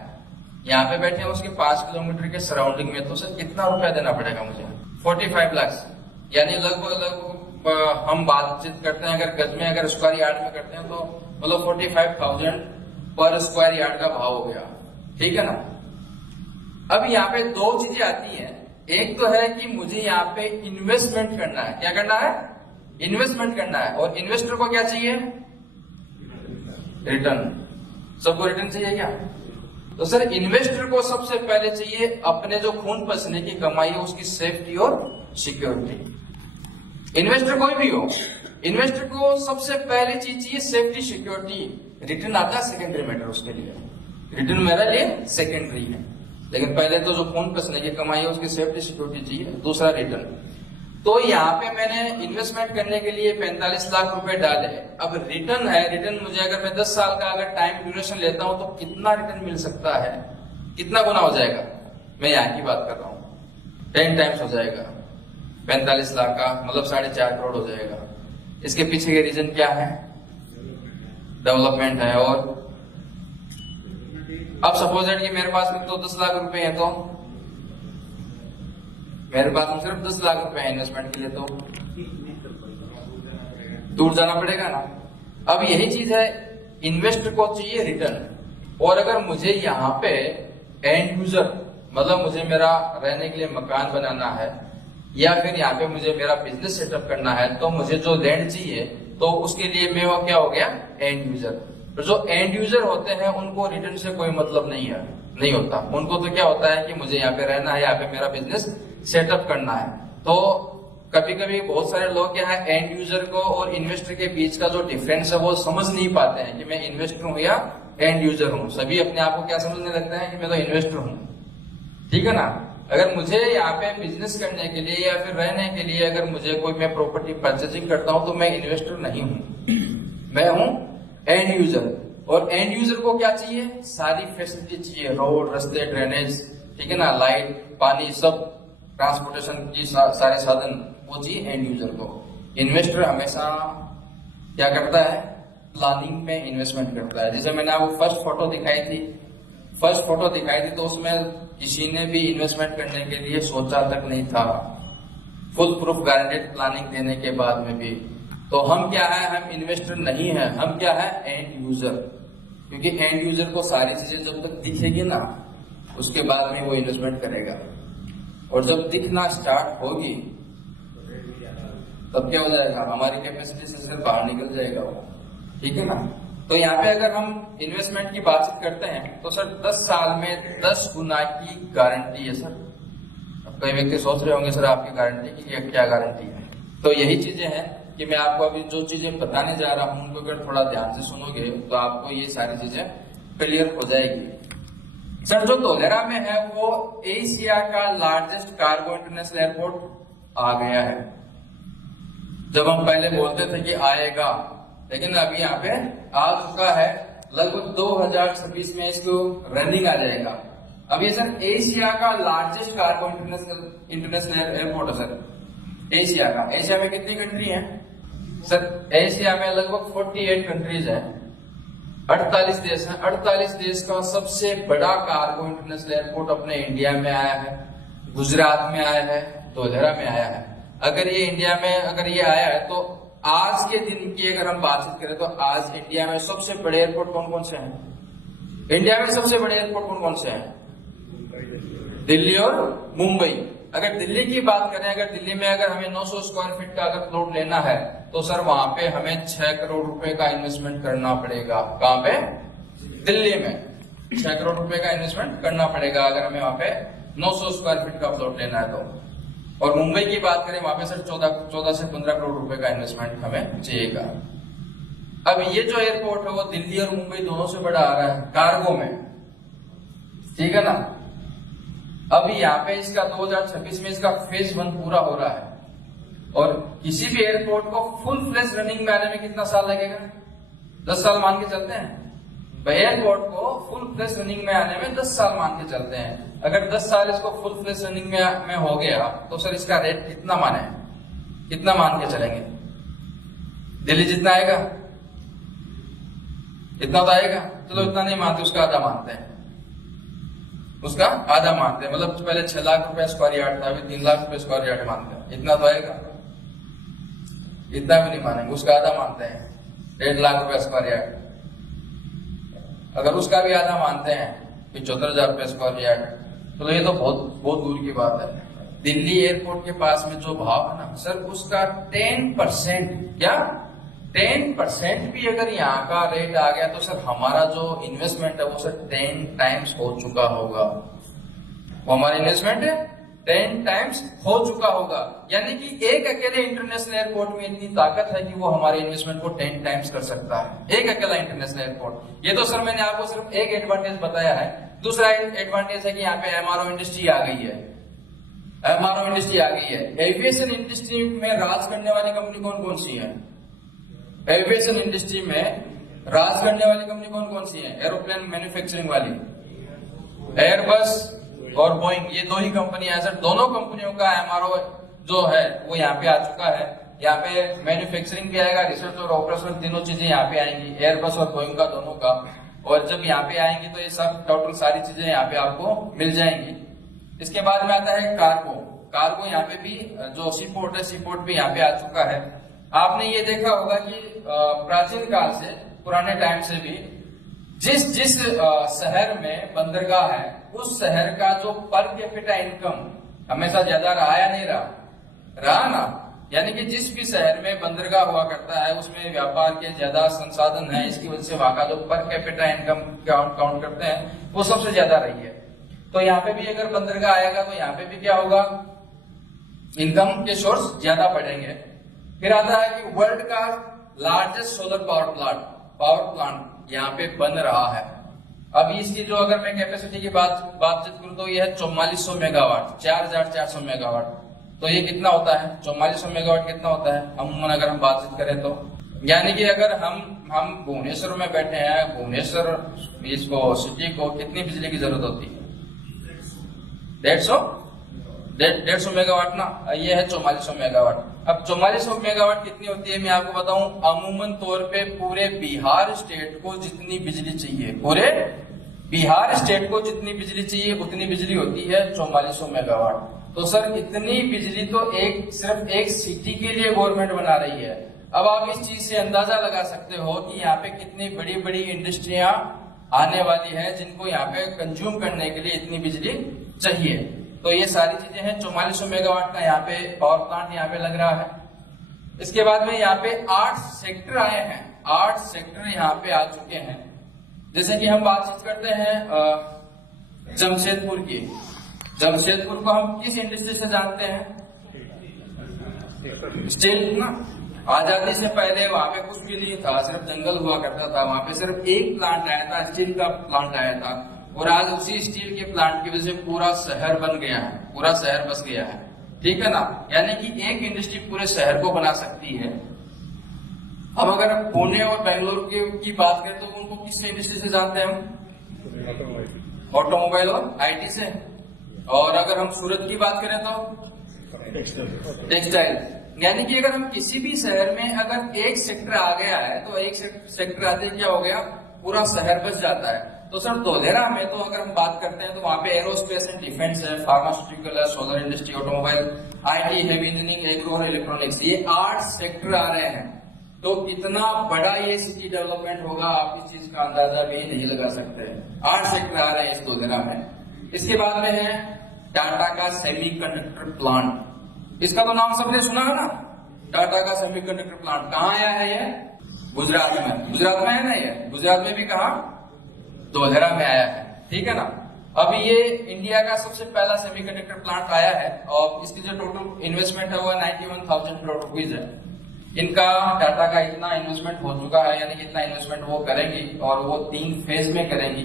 यहाँ पे बैठे हैं उसके 5 किलोमीटर के सराउंडिंग में, तो सर कितना रुपया देना पड़ेगा मुझे? 45 लाख, यानी लगभग हम बातचीत करते हैं अगर गज में, अगर स्क्वायर यार्ड में करते हैं तो मतलब 45,000 पर स्क्वायर यार्ड का भाव हो गया, ठीक है ना। अब यहाँ पे दो चीजें आती हैं, एक तो है कि मुझे यहाँ पे इन्वेस्टमेंट करना है। क्या करना है? इन्वेस्टमेंट करना है। और इन्वेस्टर को क्या चाहिए? रिटर्न। सबको रिटर्न चाहिए क्या? तो सर इन्वेस्टर को सबसे पहले चाहिए अपने जो खून पसीने की कमाई है उसकी सेफ्टी और सिक्योरिटी। इन्वेस्टर कोई भी हो, इन्वेस्टर को सबसे पहली चीज चाहिए सेफ्टी सिक्योरिटी। रिटर्न आता है सेकेंडरी मैटर, उसके लिए रिटर्न मेरे लिए सेकेंडरी है, लेकिन पहले तो जो खून पसीने की कमाई है उसकी सेफ्टी सिक्योरिटी चाहिए, दूसरा रिटर्न। तो यहाँ पे मैंने इन्वेस्टमेंट करने के लिए 45 लाख रुपए डाले। अब रिटर्न है, रिटर्न मुझे अगर मैं 10 साल का अगर टाइम ड्यूरेशन लेता हूं तो कितना रिटर्न मिल सकता है, कितना गुना हो जाएगा? मैं यहाँ की बात कर रहा हूँ, 10 टाइम्स हो जाएगा 45 लाख का, मतलब 4.5 करोड़ हो जाएगा। इसके पीछे के रीजन क्या है? डेवलपमेंट है। और अब सपोज दैट कि मेरे पास में तो 10 लाख रुपए हैं, तो मेरे पास में सिर्फ 10 लाख रुपए है इन्वेस्टमेंट के लिए, तो दूर जाना पड़ेगा ना। अब यही चीज है, इन्वेस्टर को चाहिए रिटर्न। और अगर मुझे यहाँ पे एंड यूजर, मतलब मुझे मेरा रहने के लिए मकान बनाना है या फिर यहाँ पे मुझे मेरा बिजनेस सेटअप करना है, तो मुझे जो लैंड चाहिए तो उसके लिए मैं वो क्या हो गया? And user. तो जो एंड यूजर होते हैं उनको रिटर्न से कोई मतलब नहीं होता। उनको तो क्या होता है कि मुझे यहाँ पे रहना है, यहाँ पे मेरा बिजनेस सेटअप करना है। तो कभी कभी बहुत सारे लोग क्या है, एंड यूजर को और इन्वेस्टर के बीच का जो डिफरेंस है वो समझ नहीं पाते हैं कि मैं इन्वेस्टर हूं या एंड यूजर हूं। सभी अपने आप को क्या समझने लगते हैं कि मैं तो इन्वेस्टर हूं, ठीक है ना। अगर मुझे यहाँ पे बिजनेस करने के लिए या फिर रहने के लिए अगर मुझे कोई मैं प्रॉपर्टी परचेजिंग करता हूं तो मैं इन्वेस्टर नहीं हूं, मैं हूं एंड यूजर। और एंड यूजर को क्या चाहिए? सारी फैसिलिटी चाहिए, रोड, रास्ते, ड्रेनेज, ठीक है ना, लाइट, पानी, सब ट्रांसपोर्टेशन की सारे साधन वो चाहिए एंड यूजर को। इन्वेस्टर हमेशा क्या करता है? प्लानिंग में इन्वेस्टमेंट करता है। जैसे मैंने आपको फर्स्ट फोटो दिखाई थी तो उसमें किसी ने भी इन्वेस्टमेंट करने के लिए सोचा तक नहीं था, फुल प्रूफ गारंटेड प्लानिंग देने के बाद में भी। तो हम क्या है? हम इन्वेस्टर नहीं है, हम क्या है? And user. क्योंकि एंड यूजर को सारी चीजें जब तक दिखेगी ना उसके बाद में वो इन्वेस्टमेंट करेगा, और जब दिखना स्टार्ट होगी तब क्या हो जाएगा? हमारी कैपेसिटी से सिर्फ बाहर निकल जाएगा वो, ठीक है ना। तो यहाँ पे अगर हम इन्वेस्टमेंट की बातचीत करते हैं तो सर 10 साल में 10 गुना की गारंटी है सर। अब कई व्यक्ति सोच रहे होंगे सर आपकी गारंटी की क्या गारंटी है? तो यही चीजें हैं कि मैं आपको अभी जो चीजें बताने जा रहा हूं उनको अगर थोड़ा ध्यान से सुनोगे तो आपको ये सारी चीजें क्लियर हो जाएगी। सर जो धोलेरा में है वो एशिया का लार्जेस्ट कार्गो इंटरनेशनल एयरपोर्ट आ गया है। जब हम पहले बोलते थे कि आएगा, लेकिन अभी यहाँ पे आ चुका है। लगभग 2026 में इसको रनिंग आ जाएगा। अब ये सर एशिया का लार्जेस्ट कार्गो इंटरनेशनल एयरपोर्ट है सर एशिया का। एशिया में कितनी कंट्री है सर? एशिया में लगभग 48 कंट्रीज है, 48 देश हैं। 48 देश का सबसे बड़ा कार्गो इंटरनेशनल एयरपोर्ट अपने इंडिया में आया है, गुजरात में आया है, धोलेरा में आया है। अगर ये इंडिया में अगर ये आया है तो आज के दिन की अगर हम बातचीत करें तो आज इंडिया में सबसे बड़े एयरपोर्ट कौन कौन से हैं? इंडिया में सबसे बड़े एयरपोर्ट कौन कौन से हैं? दिल्ली और मुंबई। अगर दिल्ली की बात करें, अगर दिल्ली में अगर हमें 900 स्क्वायर फीट का अगर प्लॉट लेना है तो सर वहां पे हमें 6 करोड़ रुपए का इन्वेस्टमेंट करना पड़ेगा। कहां पे? दिल्ली में 6 करोड़ रुपए का इन्वेस्टमेंट करना पड़ेगा अगर हमें वहां पे 900 स्क्वायर फीट का प्लॉट लेना है तो। और मुंबई की बात करें वहां पे सर 14 से 15 करोड़ रुपए का इन्वेस्टमेंट हमें चाहिएगा। अब ये जो एयरपोर्ट है वो दिल्ली और मुंबई दोनों से बड़ा आ रहा है कार्गो में, ठीक है ना। अब यहाँ पे इसका 2026 में इसका फेज 1 पूरा हो रहा है। और किसी भी एयरपोर्ट को फुल फ्लेश रनिंग में आने में कितना साल लगेगा? 10 साल मान के चलते हैं। एयरपोर्ट को फुल फ्लेश रनिंग में आने में 10 साल मान के चलते हैं। अगर 10 साल इसको फुल फ्लेश रनिंग में हो गया तो सर इसका रेट कितना माने, कितना मान के चलेंगे? दिल्ली जितना आएगा इतना तो आएगा, चलो इतना नहीं मानते, उसका आधा मानते हैं। उसका आधा मानते हैं। मतलब पहले 6 लाख रुपए स्क्वायर यार्ड था, अभी 3 लाख रुपए स्क्वायर यार्ड मानते हैं। इतना तो आएगा, इतना भी नहीं मानेंगे, उसका आधा मानते हैं 1.5 लाख रुपए स्क्वायर यार्ड। अगर उसका भी आधा मानते हैं 75,000 रुपए स्क्वायर यार्ड, तो ये तो बहुत दूर की बात है। दिल्ली एयरपोर्ट के पास में जो भाव है ना सर, उसका 10%, क्या 10% भी अगर यहाँ का रेट आ गया तो सर हमारा जो इन्वेस्टमेंट है वो सर 10 टाइम्स हो चुका होगा। वो हमारा इन्वेस्टमेंट है 10 टाइम्स हो चुका होगा। यानी कि एक अकेले इंटरनेशनल एयरपोर्ट में इतनी ताकत है कि वो हमारे इन्वेस्टमेंट को 10 टाइम्स कर सकता है, एक अकेला इंटरनेशनल एयरपोर्ट। ये तो सर मैंने आपको सिर्फ एक एडवांटेज बताया है। दूसरा एडवांटेज है कि यहाँ पे एमआरओ इंडस्ट्री आ गई है, एमआरओ इंडस्ट्री आ गई है। एविएशन इंडस्ट्री में राज करने वाली कंपनी कौन कौन सी है? एविएशन इंडस्ट्री में राज करने वाली कंपनी कौन कौन सी है? एरोप्लेन मैन्युफैक्चरिंग वाली एयरबस और बोइंग, ये दो ही कंपनी है सर। दोनों कंपनियों का एमआरओ जो है वो यहाँ पे आ चुका है। यहाँ पे मैन्युफैक्चरिंग भी आएगा, रिसर्च और ऑपरेशन तीनों चीजें यहाँ पे आएंगी, एयरबस और बोइंग का दोनों का। और जब यहाँ पे आएंगी तो ये सब टोटल सारी चीजें यहाँ पे आपको मिल जाएंगी। इसके बाद में आता है कार्गो। कार्गो यहाँ पे भी जो सी पोर्ट है, सी पोर्ट भी यहाँ पे आ चुका है। आपने ये देखा होगा कि प्राचीन काल से, पुराने टाइम से भी जिस शहर में बंदरगाह है उस शहर का जो पर कैपिटा इनकम हमेशा ज्यादा रहा या नहीं रहा ना। यानी कि जिस भी शहर में बंदरगाह हुआ करता है उसमें व्यापार के ज्यादा संसाधन है, इसकी वजह से वहां का जो पर कैपिटा इनकम काउंट करते हैं वो सबसे ज्यादा रही है। तो यहाँ पे भी अगर बंदरगाह आएगा तो यहाँ पे भी क्या होगा, इनकम के सोर्स ज्यादा बढ़ेंगे। फिर आता है कि वर्ल्ड का लार्जेस्ट सोलर पावर प्लांट यहाँ पे बन रहा है। अभी इसकी जो अगर मैं कैपेसिटी की बातचीत करूं तो ये है 4400 मेगावाट, 4400 मेगावाट। तो ये कितना होता है 4400 मेगावाट कितना होता है अमूमन अगर हम बातचीत करें तो? यानी कि अगर हम भुवनेश्वर में बैठे हैं, भुवनेश्वर इसको सिटी को कितनी बिजली की जरूरत होती है? 150 मेगावाट ना। ये है 4400 मेगावाट। अब 4400 मेगावाट कितनी होती है मैं आपको बताऊं। अमूमन तौर पे पूरे बिहार स्टेट को जितनी बिजली चाहिए, पूरे बिहार स्टेट को जितनी बिजली चाहिए उतनी बिजली होती है 4400 मेगावाट। तो सर इतनी बिजली तो सिर्फ एक सिटी के लिए गवर्नमेंट बना रही है। अब आप इस चीज से अंदाजा लगा सकते हो कि यहाँ पे कितनी बड़ी बड़ी इंडस्ट्रियां आने वाली है जिनको यहाँ पे कंज्यूम करने के लिए इतनी बिजली चाहिए। तो ये सारी चीजें हैं। 4400 मेगावाट का यहाँ पे पावर प्लांट यहाँ पे लग रहा है। इसके बाद में यहाँ पे 8 सेक्टर आए हैं, 8 सेक्टर यहाँ पे आ चुके हैं। जैसे कि हम बातचीत करते हैं जमशेदपुर की। जमशेदपुर को हम किस इंडस्ट्री से जानते हैं? स्टील ना। आजादी से पहले वहां पे कुछ भी नहीं था, सिर्फ जंगल हुआ करता था। वहां पे सिर्फ एक प्लांट आया था, स्टील का प्लांट आया था। और आज उसी स्टील के प्लांट की वजह से पूरा शहर बन गया है, पूरा शहर बस गया है। ठीक है ना। यानी कि एक इंडस्ट्री पूरे शहर को बना सकती है। अब अगर पुणे और बेंगलुरु की बात करें तो उनको किस इंडस्ट्री से जानते हैं हम? ऑटोमोबाइल और आईटी से। और अगर हम सूरत की बात करें तो टेक्सटाइल। यानी कि अगर हम किसी भी शहर में अगर एक सेक्टर आ गया है तो एक सेक्टर आते क्या हो गया, पूरा शहर बस जाता है। तो सर धोलेरा में तो अगर हम बात करते हैं तो वहां पे एरोस्पेस एंड डिफेंस है, फार्मास्यूटिकल है, solar industry, automobile, IT, heavy engineering, agro और इलेक्ट्रॉनिक्स, ये 8 सेक्टर आ रहे हैं। तो कितना बड़ा ये सिटी डेवलपमेंट होगा आप इस चीज का अंदाजा भी नहीं लगा सकते। 8 सेक्टर आ रहे हैं इस धोलेरा में। इसके बाद में है टाटा का सेमीकंडक्टर प्लांट। इसका तो नाम सबने सुना है ना, टाटा का सेमीकंडक्टर प्लांट। कहाँ आया है ये? गुजरात में। गुजरात में है ना ये। गुजरात में भी कहा? धोलेरा में आया है। ठीक है ना। अभी ये इंडिया का सबसे पहला सेमीकंडक्टर प्लांट आया है और इसकी जो टोटल इन्वेस्टमेंट है वो 91,000 करोड़ रुपीज है। इनका टाटा का इतना इन्वेस्टमेंट हो चुका है, यानी कि इतना इन्वेस्टमेंट वो करेंगी और वो 3 फेज में करेंगी।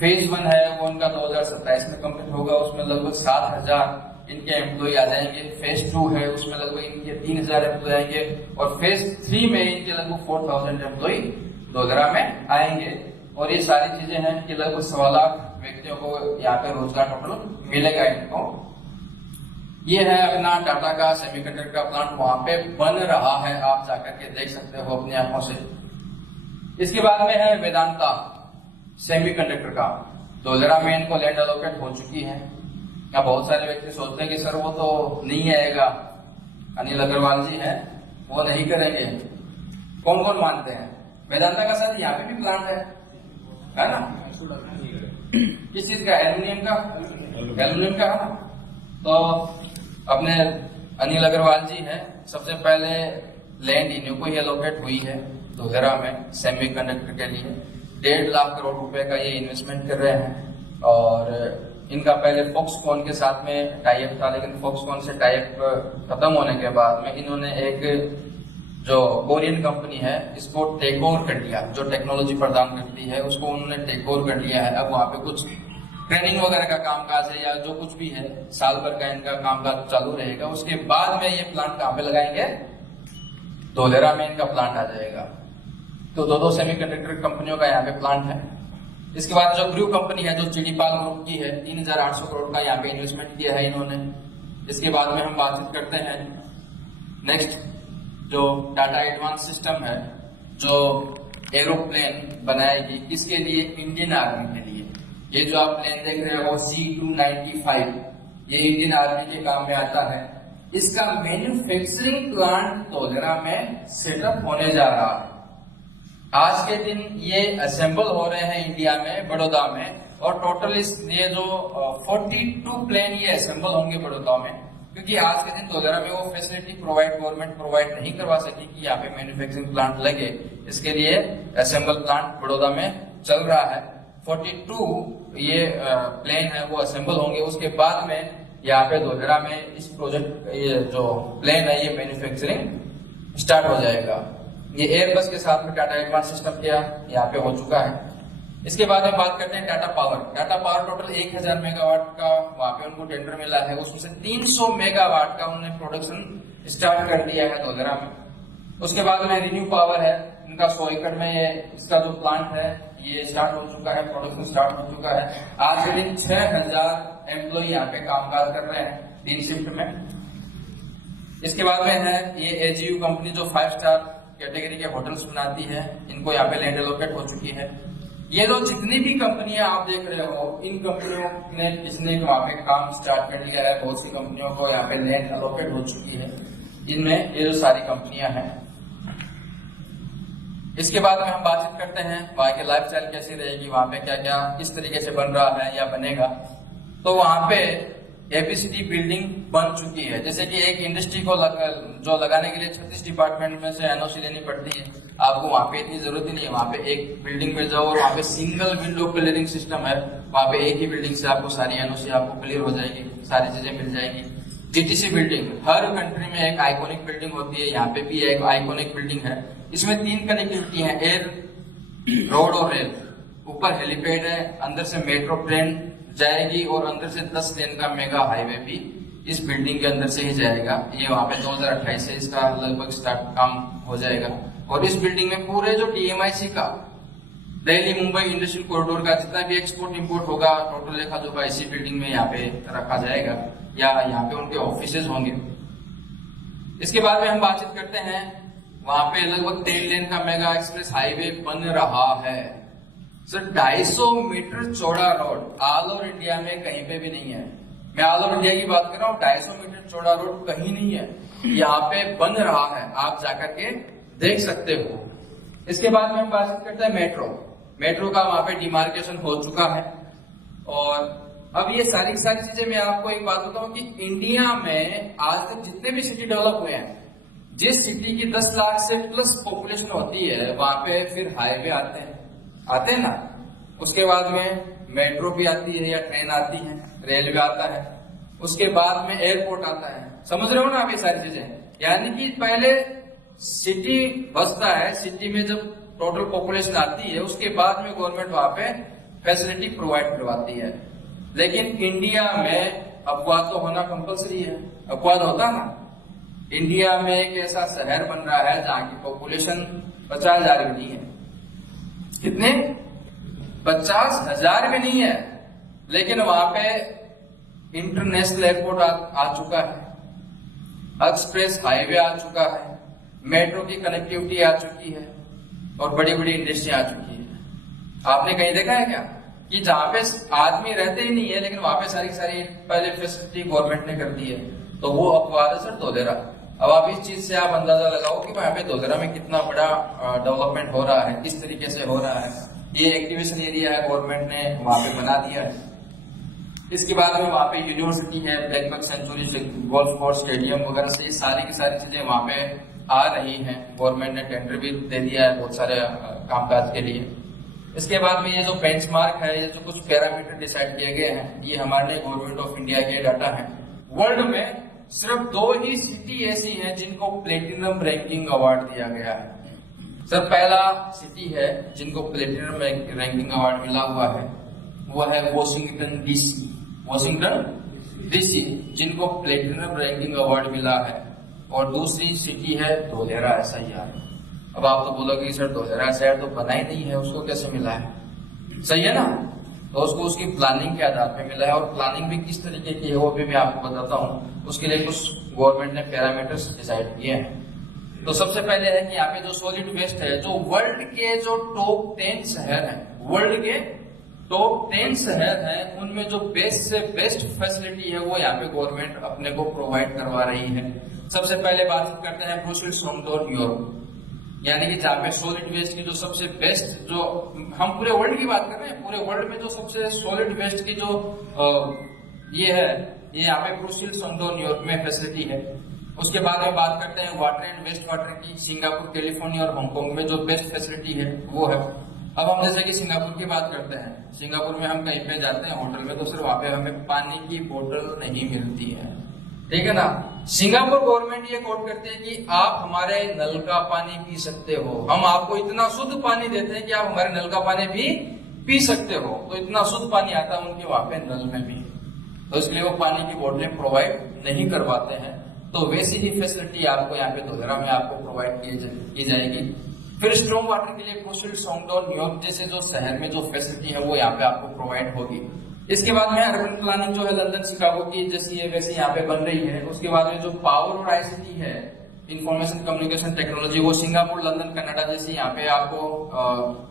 फेज 1 है वो उनका 2027 में कंप्लीट होगा, उसमें लगभग 7,000 इनके एम्प्लॉय आ जाएंगे। फेज 2 है उसमें लगभग इनके 3,000 एम्प्लॉय आएंगे और फेज 3 में इनके लगभग 4,000 एम्प्लॉय धोलेरा में आएंगे। और ये सारी चीजें हैं कि लगभग 1.25 लाख व्यक्तियों को यहाँ पे रोजगार टोटल मिलेगा इनको। ये है अपना टाटा का सेमीकंडक्टर का प्लांट, वहां पे बन रहा है, आप जाकर के देख सकते हो अपनी आंखों से। इसके बाद में है वेदांता सेमीकंडक्टर का। धोलेरा में इनको लैंड अलोकेट हो चुकी है। अब बहुत सारे व्यक्ति सोचते हैं कि सर वो तो नहीं आएगा, अनिल अग्रवाल जी हैं वो नहीं करेंगे। कौन कौन मानते हैं? वेदांता का सर यहाँ पे भी प्लांट है ना? किस चीज का? एल्यूमिनियम का है ना? तो अपने अनिल अग्रवाल जी हैं, सबसे पहले लैंड इन्हीं को ही एलोकेट हुई है धोलेरा में सेमीकंडक्टर के लिए। 1.5 लाख करोड़ रुपए का ये इन्वेस्टमेंट कर रहे हैं। और इनका पहले फॉक्सकॉन के साथ में टाइप था, लेकिन फॉक्सकॉन से टाइप खत्म होने के बाद में इन्होंने एक जो कोरियन कंपनी है इसको टेक ओवर कर लिया। जो टेक्नोलॉजी प्रदान करती है उसको उन्होंने टेक ओवर कर लिया है। अब वहां पे कुछ ट्रेनिंग वगैरह का कामकाज है या जो कुछ भी है, साल भर का इनका कामकाज चालू रहेगा। उसके बाद में ये प्लांट कहां पे लगाएंगे? धोलेरा में इनका प्लांट आ जाएगा। तो दो सेमीकंडक्टर कंपनियों का यहाँ पे प्लांट है। इसके बाद जो ग्रू कंपनी है जो चिडीपाल ग्रुप की है, 3800 करोड़ का यहाँ पे इन्वेस्टमेंट किया है इन्होंने। इसके बाद में हम बातचीत करते हैं नेक्स्ट जो टाटा एडवांस सिस्टम है जो एरोप्लेन बनाएगी। किसके लिए? इंडियन आर्मी के लिए। ये जो आप प्लेन देख रहे हो C-295 ये इंडियन आर्मी के काम में आता है। इसका मैन्युफैक्चरिंग प्लांट धोलेरा में सेटअप होने जा रहा है। आज के दिन ये असेंबल हो रहे हैं इंडिया में, बड़ौदा में। और टोटल ये जो 42 प्लेन ये असेंबल होंगे बड़ौदा में, क्योंकि आज के दिन धोलेरा में वो फैसिलिटी गवर्नमेंट प्रोवाइड नहीं करवा सकी कि यहाँ पे मैन्युफैक्चरिंग प्लांट लगे। इसके लिए असेंबल प्लांट बड़ौदा में चल रहा है। 42 ये प्लेन है वो असेंबल होंगे। उसके बाद में यहाँ पे धोलेरा में इस प्रोजेक्ट ये जो प्लेन है ये मैन्युफैक्चरिंग स्टार्ट हो जाएगा। ये एयरबस के साथ में टाटा एडवांस सिस्टम क्या यहाँ पे हो चुका है। इसके बाद में बात करते हैं टाटा पावर टोटल 1000 मेगावाट का वहां पे उनको टेंडर मिला है। उसमें से 300 मेगावाट का उन्होंने प्रोडक्शन स्टार्ट कर दिया है धोलेरा में। उसके बाद में रिन्यू पावर है, इनका 100 एकड़ में ये इसका जो प्लांट है ये स्टार्ट हो चुका है, प्रोडक्शन स्टार्ट हो चुका है। आज के दिन 6000 एम्प्लॉय यहाँ पे कामकाज कर रहे हैं 3 शिफ्ट में। इसके बाद में है ये एजीयू कंपनी जो 5 स्टार कैटेगरी के होटल्स बनाती है, इनको यहाँ पे लैंड एलोकेट हो चुकी है। ये जो जितनी भी कंपनियां आप देख रहे हो इन कंपनियों ने किसने वहां पे काम स्टार्ट कर लिया है। बहुत सी कंपनियों को यहाँ पे लैंड एलोकेट हो चुकी है। इनमें ये जो सारी कंपनियां हैं। इसके बाद में हम बातचीत करते हैं वहां की लाइफस्टाइल कैसी रहेगी, वहां पे क्या क्या किस तरीके से बन रहा है या बनेगा। तो वहां पे एपीसीटी बिल्डिंग बन चुकी है। जैसे कि एक इंडस्ट्री को जो लगाने के लिए 36 डिपार्टमेंट में से एनओसी लेनी पड़ती है, आपको वहां पे इतनी जरूरत ही नहीं है। वहां पे एक बिल्डिंग में जाओ और वहां पे सिंगल विंडो क्लियरिंग सिस्टम है। वहां पे एक ही बिल्डिंग से आपको सारी एनओसी आपको क्लियर हो जाएगी, सारी चीजें मिल जाएगी। जीटीसी बिल्डिंग हर कंट्री में एक आइकॉनिक बिल्डिंग होती है, यहाँ पे भी एक आइकॉनिक बिल्डिंग है। इसमें 3 कनेक्टिविटी है, एयर, रोड और रेल। ऊपर हेलीपैड है, अंदर से मेट्रो ट्रेन जाएगी और अंदर से 10 लेन का मेगा हाईवे भी इस बिल्डिंग के अंदर से ही जाएगा। ये वहां पे 2028 से इसका लगभग स्टार्ट काम हो जाएगा। और इस बिल्डिंग में पूरे जो डीएमआईसी का दिल्ली मुंबई इंडस्ट्रियल कॉरिडोर का जितना भी एक्सपोर्ट इंपोर्ट होगा टोटल लेखा जोखा इसी बिल्डिंग में यहाँ पे रखा जाएगा या यहाँ पे उनके ऑफिसेज होंगे। इसके बाद में हम बातचीत करते हैं वहां पे लगभग 3 लेन का मेगा एक्सप्रेस हाईवे बन रहा है। सर 250 मीटर चौड़ा रोड ऑल ओवर इंडिया में कहीं पे भी नहीं है। मैं ऑल ओवर इंडिया की बात कर रहा हूँ, 250 मीटर चौड़ा रोड कहीं नहीं है। यहाँ पे बन रहा है, आप जाकर के देख सकते हो। इसके बाद में हम बात करते हैं मेट्रो का वहां पे डिमार्केशन हो चुका है। और अब ये सारी चीजें मैं आपको एक बात बताऊं कि इंडिया में आज तक जितने भी सिटी डेवलप हुए हैं, जिस सिटी की 10 लाख से प्लस पॉपुलेशन होती है वहां पे फिर हाईवे आते हैं ना। उसके बाद में मेट्रो भी आती है या ट्रेन आती है, रेलवे आता है, उसके बाद में एयरपोर्ट आता है। समझ रहे हो ना आप ये सारी चीजें? यानी कि पहले सिटी बसता है, सिटी में जब टोटल पॉपुलेशन आती है उसके बाद में गवर्नमेंट वहां पे फैसिलिटी प्रोवाइड करवाती है। लेकिन इंडिया में अपवाद तो होना कंपलसरी है। अपवाद होता ना, इंडिया में एक ऐसा शहर बन रहा है जहां की पॉपुलेशन 50,000 भी नहीं है। कितने? 50,000 भी नहीं है, लेकिन वहां पे इंटरनेशनल एयरपोर्ट आ चुका है, एक्सप्रेस हाईवे आ चुका है, मेट्रो की कनेक्टिविटी आ चुकी है और बड़ी बड़ी इंडस्ट्री आ चुकी है। आपने कहीं देखा है क्या कि जहाँ पे आदमी रहते ही नहीं है लेकिन वहां पे सारी सारी पहले फैसिलिटी गवर्नमेंट ने कर दी है, तो वो अपवाद है सर धोलेरा। अब आप इस चीज से आप अंदाजा लगाओ कि वहां पे धोलेरा में कितना बड़ा डेवलपमेंट हो रहा है, किस तरीके से हो रहा है। ये एक्टिवेशन एरिया है, गवर्नमेंट ने वहां पे बना दिया है। इसके बाद में वहां पे यूनिवर्सिटी है, blackbuck sanctuary, golf course, stadium वगैरह से सारी की सारी चीजें वहां पे आ रही हैं। गवर्नमेंट ने टेंडर भी दे दिया है बहुत सारे कामकाज के लिए। इसके बाद में ये जो बेंचमार्क है, ये जो कुछ पैरामीटर डिसाइड किए गए हैं, ये हमारे गवर्नमेंट ऑफ इंडिया के डाटा है। वर्ल्ड में सिर्फ 2 ही सिटी ऐसी हैं जिनको प्लेटिनम रैंकिंग अवार्ड दिया गया है। सर पहला सिटी है जिनको प्लेटिनम रैंकिंग अवार्ड मिला हुआ है, वो है वॉशिंगटन डीसी। वॉशिंगटन डीसी जिनको प्लेटिनम रैंकिंग अवार्ड मिला है। और दूसरी सिटी है धोलेरा SIR। अब आप तो बोलोगे सर धोलेरा SIR तो बना ही नहीं है, उसको कैसे मिला है? सही है ना, तो उसको उसकी प्लानिंग के आधार पे मिला है। और प्लानिंग भी किस तरीके की है वो भी मैं आपको बताता हूँ। उसके लिए कुछ गवर्नमेंट ने पैरामीटर्स डिसाइड किए हैं। तो सबसे पहले है कि यहाँ पे जो सॉलिड वेस्ट है, जो वर्ल्ड के जो टॉप 10 शहर हैं, वर्ल्ड के टॉप 10 शहर हैं, उनमें जो बेस्ट से बेस्ट फैसिलिटी है वो यहाँ पे गवर्नमेंट अपने को प्रोवाइड करवा रही है। सबसे पहले बात करते हैं ब्रुसेल्स, होमटोन, यूरोप, यानी कि जहाँ पे सॉलिड वेस्ट की जो सबसे बेस्ट, जो हम पूरे वर्ल्ड की बात कर रहे हैं, पूरे वर्ल्ड में जो सबसे सॉलिड वेस्ट की जो ये है, ये यहाँ पे ब्रुसेल्स, होमटोन, यूरोप में फैसिलिटी है। उसके बाद में बात करते हैं वाटर एंड वेस्ट वाटर की। सिंगापुर, कैलिफोर्निया और हांगकांग में जो बेस्ट फैसिलिटी है वो है। अब हम जैसे कि सिंगापुर की बात करते हैं, सिंगापुर में हम कहीं पे जाते हैं होटल में, तो सिर्फ वहां पे हमें पानी की बोतल नहीं मिलती है, ठीक है ना। सिंगापुर गवर्नमेंट ये कोट करती है कि आप हमारे नल का पानी पी सकते हो, हम आपको इतना शुद्ध पानी देते हैं कि आप हमारे नल का पानी भी पी सकते हो। तो इतना शुद्ध पानी आता है उनके वहां पे नल में भी, तो इसलिए वो पानी की बोतलें प्रोवाइड नहीं करवाते हैं। तो वैसी ही फैसिलिटी आपको यहाँ पे धोलेरा में आपको प्रोवाइड की जाएगी। फिर स्ट्रॉन्ग वाटर के लिए ब्रुसेल्स, होमटोन, न्यूयॉर्क जैसे जो शहर में जो फैसिलिटी है वो यहाँ पे आपको प्रोवाइड होगी। इसके बाद में अर्बन प्लानिंग जो है लंदन, शिकागो की जैसी है वैसे यहाँ पे बन रही है। उसके बाद में जो पावर और ICT है, इंफॉर्मेशन कम्युनिकेशन टेक्नोलॉजी, वो सिंगापुर, लंदन, कनाडा जैसी यहाँ पे आपको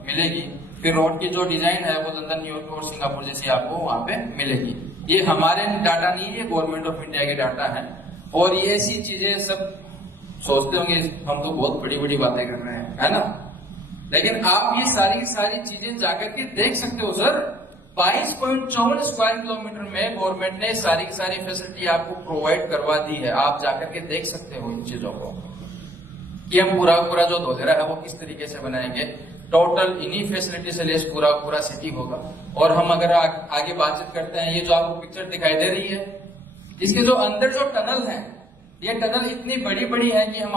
मिलेगी। फिर रोड की जो डिजाइन है वो लंदन, न्यूयॉर्क और सिंगापुर जैसी आपको वहाँ पे मिलेगी। ये हमारे डाटा नहीं है, गवर्नमेंट ऑफ इंडिया के डाटा है। और ये ऐसी चीजें सब सोचते होंगे हम तो बहुत बड़ी बड़ी बातें कर रहे हैं, है ना, लेकिन आप ये सारी चीजें जाकर के देख सकते हो। सर 22.54 स्क्वायर किलोमीटर में गवर्नमेंट ने सारी की सारी फैसिलिटी आपको प्रोवाइड करवा दी है। आप जाकर के देख सकते हो इन चीजों को कि हम पूरा जो धोलेरा है वो किस तरीके से बनाएंगे। टोटल इन्हीं फैसिलिटी से लेस पूरा सिटी होगा। और हम अगर आगे बातचीत करते हैं, ये जो आपको पिक्चर दिखाई दे रही है, इसके जो अंदर जो टनल है, ये टनल इतनी बड़ी बड़ी है कि हम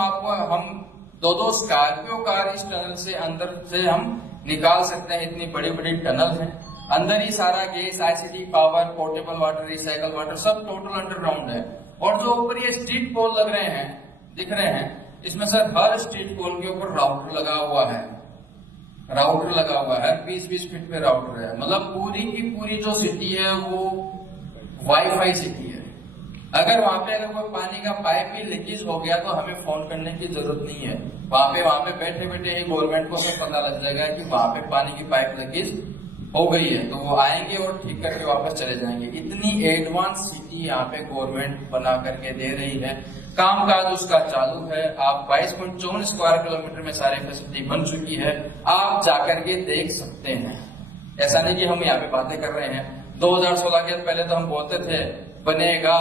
2 स्कॉर्पियो कार इस टनल से अंदर से हम निकाल सकते हैं। इतनी बड़ी बड़ी टनल है, अंदर ही सारा gas, ICT, power, portable water, recycle water सब टोटल अंडरग्राउंड है। और जो ऊपर ये स्ट्रीट पोल लग रहे हैं, दिख रहे हैं, इसमें सर हर स्ट्रीट पोल के ऊपर राउटर लगा हुआ है। 20-20 फीट पे राउटर है। मतलब पूरी की पूरी जो सिटी है वो वाईफाई सिटी है। अगर वहां पे कोई पानी का पाइप भी लीकेज हो गया तो हमें फोन करने की जरूरत नहीं है। वहां पे बैठे बैठे ही गवर्नमेंट को सब पता लग जाएगा कि वहां पे पानी की पाइप लीकेज हो गई है, तो वो आएंगे और ठीक करके वापस चले जाएंगे। इतनी एडवांस सिटी यहाँ पे गवर्नमेंट बना करके दे रही है। कामकाज उसका चालू है। आप 22.54 स्क्वायर किलोमीटर में सारी फैसिलिटी बन चुकी है, आप जाकर के देख सकते हैं। ऐसा नहीं कि हम यहाँ पे बातें कर रहे हैं। 2016 के पहले तो हम बोलते थे बनेगा,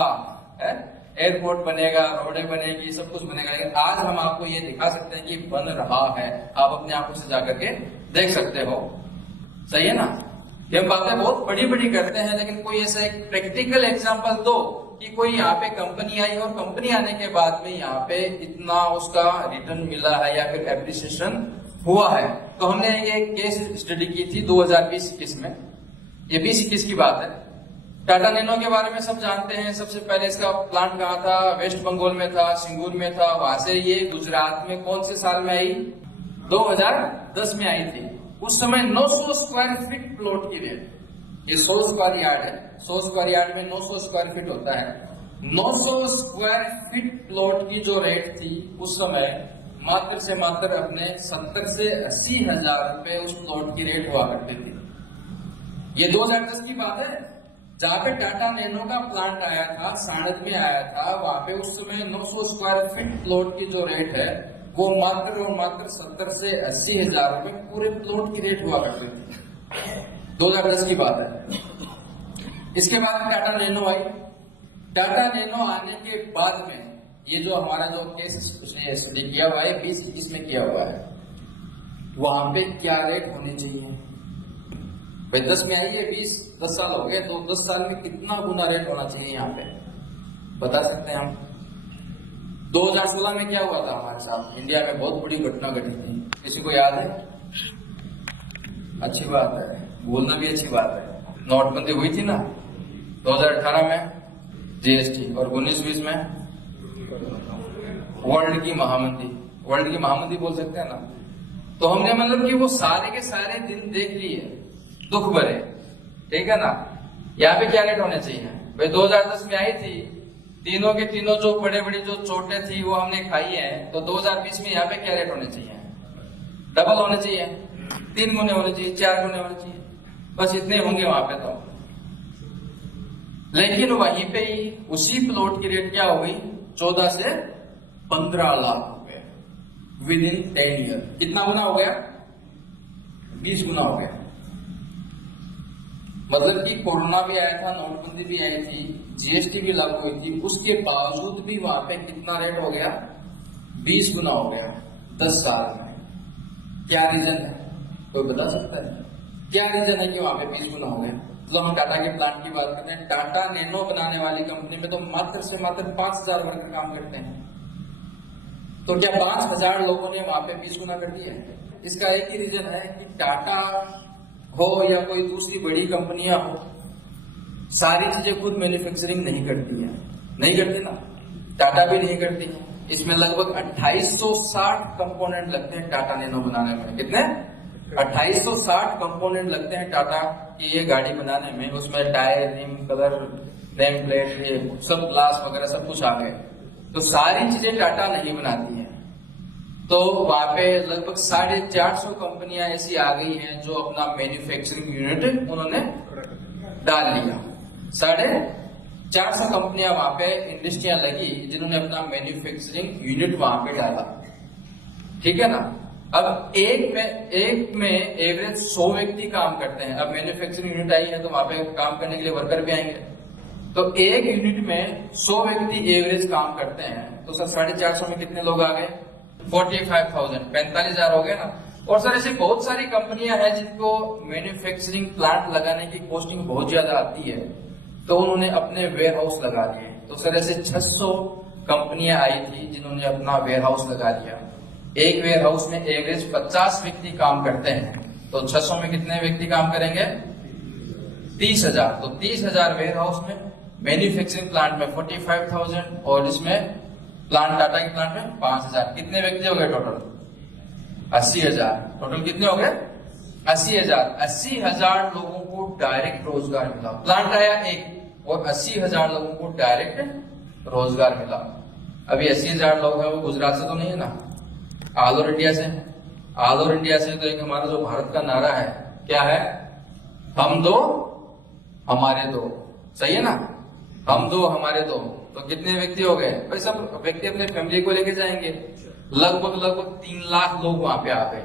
एयरपोर्ट बनेगा, रोडें बनेगी, सब कुछ बनेगा, लेकिन आज हम आपको ये दिखा सकते हैं कि बन रहा है। आप अपने आंखों से जाकर के देख सकते हो। सही है ना। ये बातें बहुत बड़ी बड़ी करते हैं, लेकिन कोई ऐसा एक प्रैक्टिकल एग्जांपल दो कि कोई यहाँ पे कंपनी आई और कंपनी आने के बाद में यहाँ पे इतना उसका रिटर्न मिला है या फिर एप्रिसिएशन हुआ है। तो हमने ये केस स्टडी की थी 2020-21 में। ये 20-21 की बात है। टाटा नैनो के बारे में सब जानते हैं। सबसे पहले इसका प्लांट कहाँ था? वेस्ट बंगाल में था, सिंगूर में था। वहां से ये गुजरात में कौन से साल में आई? 2010 में आई थी। उस समय 900 स्क्वायर फीट प्लॉट की रेट, ये 100 स्क्वायर यार्ड है, 100 स्क्वायर यार्ड में 900 स्क्वायर फीट होता है। 900 स्क्वायर फीट प्लॉट की जो रेट थी उस समय मात्र से मात्र अपने 70 से 80 हजार रुपए उस प्लॉट की रेट हुआ करती थी। ये 2010 की बात है, जहां पे टाटा नैनो का प्लांट आया था, साणंद में आया था, वहां पे उस समय 900 स्क्वायर फीट प्लॉट की जो रेट है वो मात्र और मात्र 70 से 80 हजार रुपए पूरे प्लॉट की रेट हुआ करती थी। 2010 की बात है। इसके बाद टाटा नैनो आई। टाटा नैनो आने के बाद में ये जो हमारा जो केस उसने स्टडी किया हुआ है 2021 में किया हुआ है, वहां पे क्या रेट होनी चाहिए भाई? 10 में आई है, 10 साल हो गए, तो 10 साल में कितना गुना रेट होना चाहिए यहाँ पे बता सकते हैं हम? 2016 में क्या हुआ था हमारे साथ? इंडिया में बहुत बड़ी घटना घटी थी, किसी को याद है? अच्छी बात है, बोलना भी अच्छी बात है। नोटबंदी हुई थी ना 2018 में, जीएसटी, और 19-20 में वर्ल्ड की महामंदी बोल सकते हैं ना। तो हमने मतलब कि वो सारे के सारे दिन देख लिए दुख भरे, ठीक है ना। यहाँ पे क्या रेट होने चाहिए भाई? 2010 में आई थी, तीनों के तीनों जो बड़े बड़ी जो चोटें थी वो हमने खाई है, तो 2020 में यहाँ पे क्या रेट होने चाहिए? डबल होने चाहिए, 3 गुने होने चाहिए, 4 गुने होने चाहिए, बस इतने होंगे वहां पे तो। लेकिन वहीं पे ही उसी प्लॉट की रेट क्या हो गई? 14 से 15 लाख रुपए विद इन 10 ईयर। कितना गुना हो गया? 20 गुना हो गया। मतलब कि कोरोना भी आया था, नोटबंदी भी आई थी, जीएसटी भी लागू हुई थी, उसके बावजूद भी वहां पे कितना रेट हो गया? 20 गुना हो गया 10 साल में। क्या रीजन है? कोई बता सकता है क्या रीजन है कि वहां पे 20 गुना हो गया? तो हम टाटा के प्लांट की बात करते हैं, टाटा नैनो बनाने वाली कंपनी में तो मात्र से मात्र 5000 वर्कर काम करते हैं। तो क्या 5000 लोगों ने वहां पे 20 गुना कर दिया? इसका एक ही रीजन है कि टाटा हो या कोई दूसरी बड़ी कंपनियां हो, सारी चीजें खुद मैन्युफैक्चरिंग नहीं करती है, नहीं करती ना, टाटा भी नहीं करती है। इसमें लगभग 2860 कंपोनेंट लगते हैं टाटा नैनो बनाने में। कितने? 2860 कंपोनेंट लगते हैं टाटा की ये गाड़ी बनाने में। उसमें tyre, rim, colour, name plate, ये सब ग्लास वगैरह सब कुछ आ गए। तो सारी चीजें टाटा नहीं बनाती है। तो वहां पे लगभग 450 कंपनियां ऐसी आ गई हैं जो अपना मैन्युफैक्चरिंग यूनिट उन्होंने डाल लिया। 450 कंपनियां वहां पे इंडस्ट्रियां लगी जिन्होंने अपना मैन्युफैक्चरिंग यूनिट वहां पे डाला, ठीक है ना। अब एक में एवरेज 100 व्यक्ति काम करते हैं। अब मैन्युफैक्चरिंग यूनिट आई है तो वहां पे काम करने के लिए वर्कर भी आएंगे, तो एक यूनिट में 100 व्यक्ति एवरेज काम करते हैं। तो सर 450 में कितने लोग आ गए? 45,000, 45,000 हो गए ना। और सर ऐसी बहुत सारी कंपनियां हैं जिनको मैन्युफैक्चरिंग प्लांट लगाने की कॉस्टिंग बहुत ज्यादा आती है, तो उन्होंने अपने वेयर हाउस लगा दिए। तो सर ऐसे 600 कंपनियां आई थी जिन्होंने अपना वेयर हाउस लगा दिया। एक वेयर हाउस में एवरेज 50 व्यक्ति काम करते हैं, तो 600 में कितने व्यक्ति काम करेंगे? 30,000। तो 30,000 वेयर हाउस में, मैन्युफैक्चरिंग प्लांट में 45,000 और इसमें प्लांट टाटा के प्लांट में 5,000। कितने व्यक्ति हो गए टोटल? 80,000। टोटल कितने हो गए? 80,000। 80,000 लोगों को डायरेक्ट रोजगार मिला। प्लांट आया एक और 80,000 लोगों को डायरेक्ट रोजगार मिला। अभी 80,000 लोग हैं वो गुजरात से तो नहीं है ना, ऑल ओवर इंडिया से। ऑल ओवर इंडिया से तो एक हमारा जो भारत का नारा है क्या है? हम दो हमारे दो। सही है ना? हम दो हमारे दो। तो कितने व्यक्ति हो गए भाई? सब व्यक्ति अपने फैमिली को लेके जाएंगे। लगभग 3 लाख लोग वहां पे आ गए।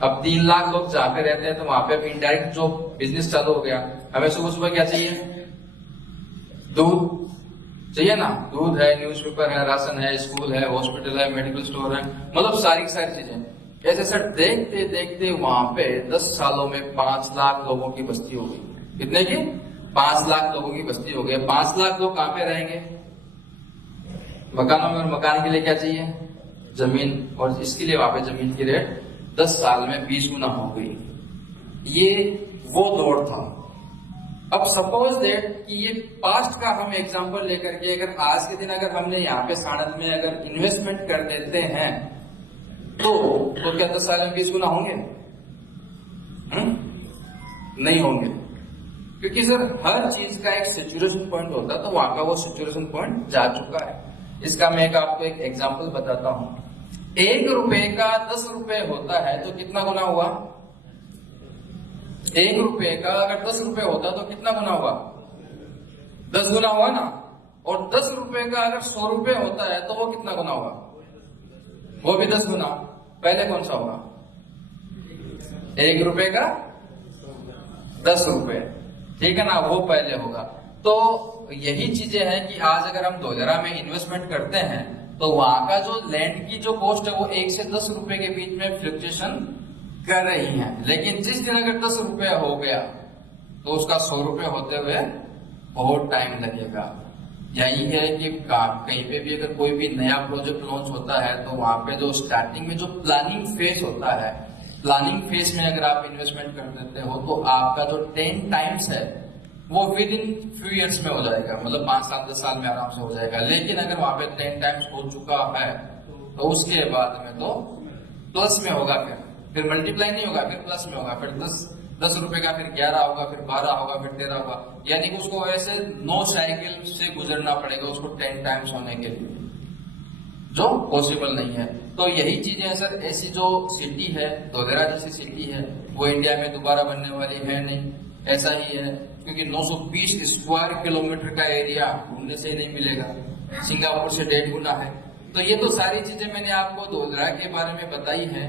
अब 3 लाख लोग जहाँ पे रहते हैं तो वहां पे इनडायरेक्ट जो बिजनेस चालू हो गया। हमें सुबह सुबह क्या चाहिए? दूध चाहिए ना, दूध है, न्यूज़पेपर है, राशन है, स्कूल है, हॉस्पिटल है, मेडिकल स्टोर है, मतलब सारी चीजें। ऐसे सर देखते देखते वहां पे 10 सालों में 5 लाख लोगों की बस्ती हो गई। कितने की? 5 लाख लोगों की बस्ती हो गई। 5 लाख लोग कहाँ पे रहेंगे? मकानों में। और मकान के लिए क्या चाहिए? जमीन। और इसके लिए वहां पे जमीन की रेट 10 साल में 20 गुना हो गई। ये वो दौर था। अब सपोज दैट कि ये पास्ट का हम एग्जांपल लेकर के अगर आज के दिन अगर हमने यहाँ पे साणंद में अगर इन्वेस्टमेंट कर देते हैं तो क्या 10 साल में 20 गुना होंगे? नहीं होंगे, क्योंकि सर हर चीज का एक सैचुरेशन पॉइंट होता है, तो वहां का वो सैचुरेशन पॉइंट जा चुका है। इसका मैं आपको एक एग्जांपल बताता हूं। 1 रुपए का 10 रुपए होता है तो कितना गुना हुआ? ₹1 का अगर 10 रुपए होता तो कितना गुना हुआ? 10 गुना हुआ ना। और 10 रुपए का अगर 100 रुपए होता है तो वो कितना गुना हुआ? वो भी 10 गुना। पहले कौन सा होगा? ₹1 का 10 रुपए, ठीक है ना, वो पहले होगा। तो यही चीजें हैं कि आज अगर हम धोलेरा में इन्वेस्टमेंट करते हैं तो वहां का जो लैंड की जो कॉस्ट है वो 1 से 10 रुपए के बीच में फ्लक्चुएशन कर रही है। लेकिन जिस दिन अगर 10 रुपए हो गया तो उसका 100 रुपए होते हुए बहुत टाइम लगेगा। यही है कि कहीं पे भी अगर कोई भी नया प्रोजेक्ट लॉन्च होता है तो वहां पे जो स्टार्टिंग में जो प्लानिंग फेज होता है, प्लानिंग फेज में अगर आप इन्वेस्टमेंट कर देते हो तो आपका जो 10 टाइम्स है वो विद इन फ्यू इयर्स में हो जाएगा, मतलब 5 साल 10 साल में आराम से हो जाएगा। लेकिन अगर वहां पे 10 टाइम्स हो चुका है तो उसके बाद में तो प्लस में होगा, फिर मल्टीप्लाई नहीं होगा, फिर प्लस में होगा, फिर 10 रुपए का फिर 11 होगा, फिर 12 होगा, फिर 13 होगा। यानी कि उसको ऐसे 9 साइकिल से गुजरना पड़ेगा उसको 10 टाइम्स होने के लिए, जो पॉसिबल नहीं है। तो यही चीजें हैं सर। ऐसी जो सिटी है, धोलेरा जैसी सिटी है, वो इंडिया में दोबारा बनने वाली है नहीं। ऐसा ही है क्योंकि 920 स्क्वायर किलोमीटर का एरिया घूमने से ही नहीं मिलेगा, सिंगापुर से 1.5 गुना है। तो ये तो सारी चीजें मैंने आपको धोलेरा के बारे में बताई हैं।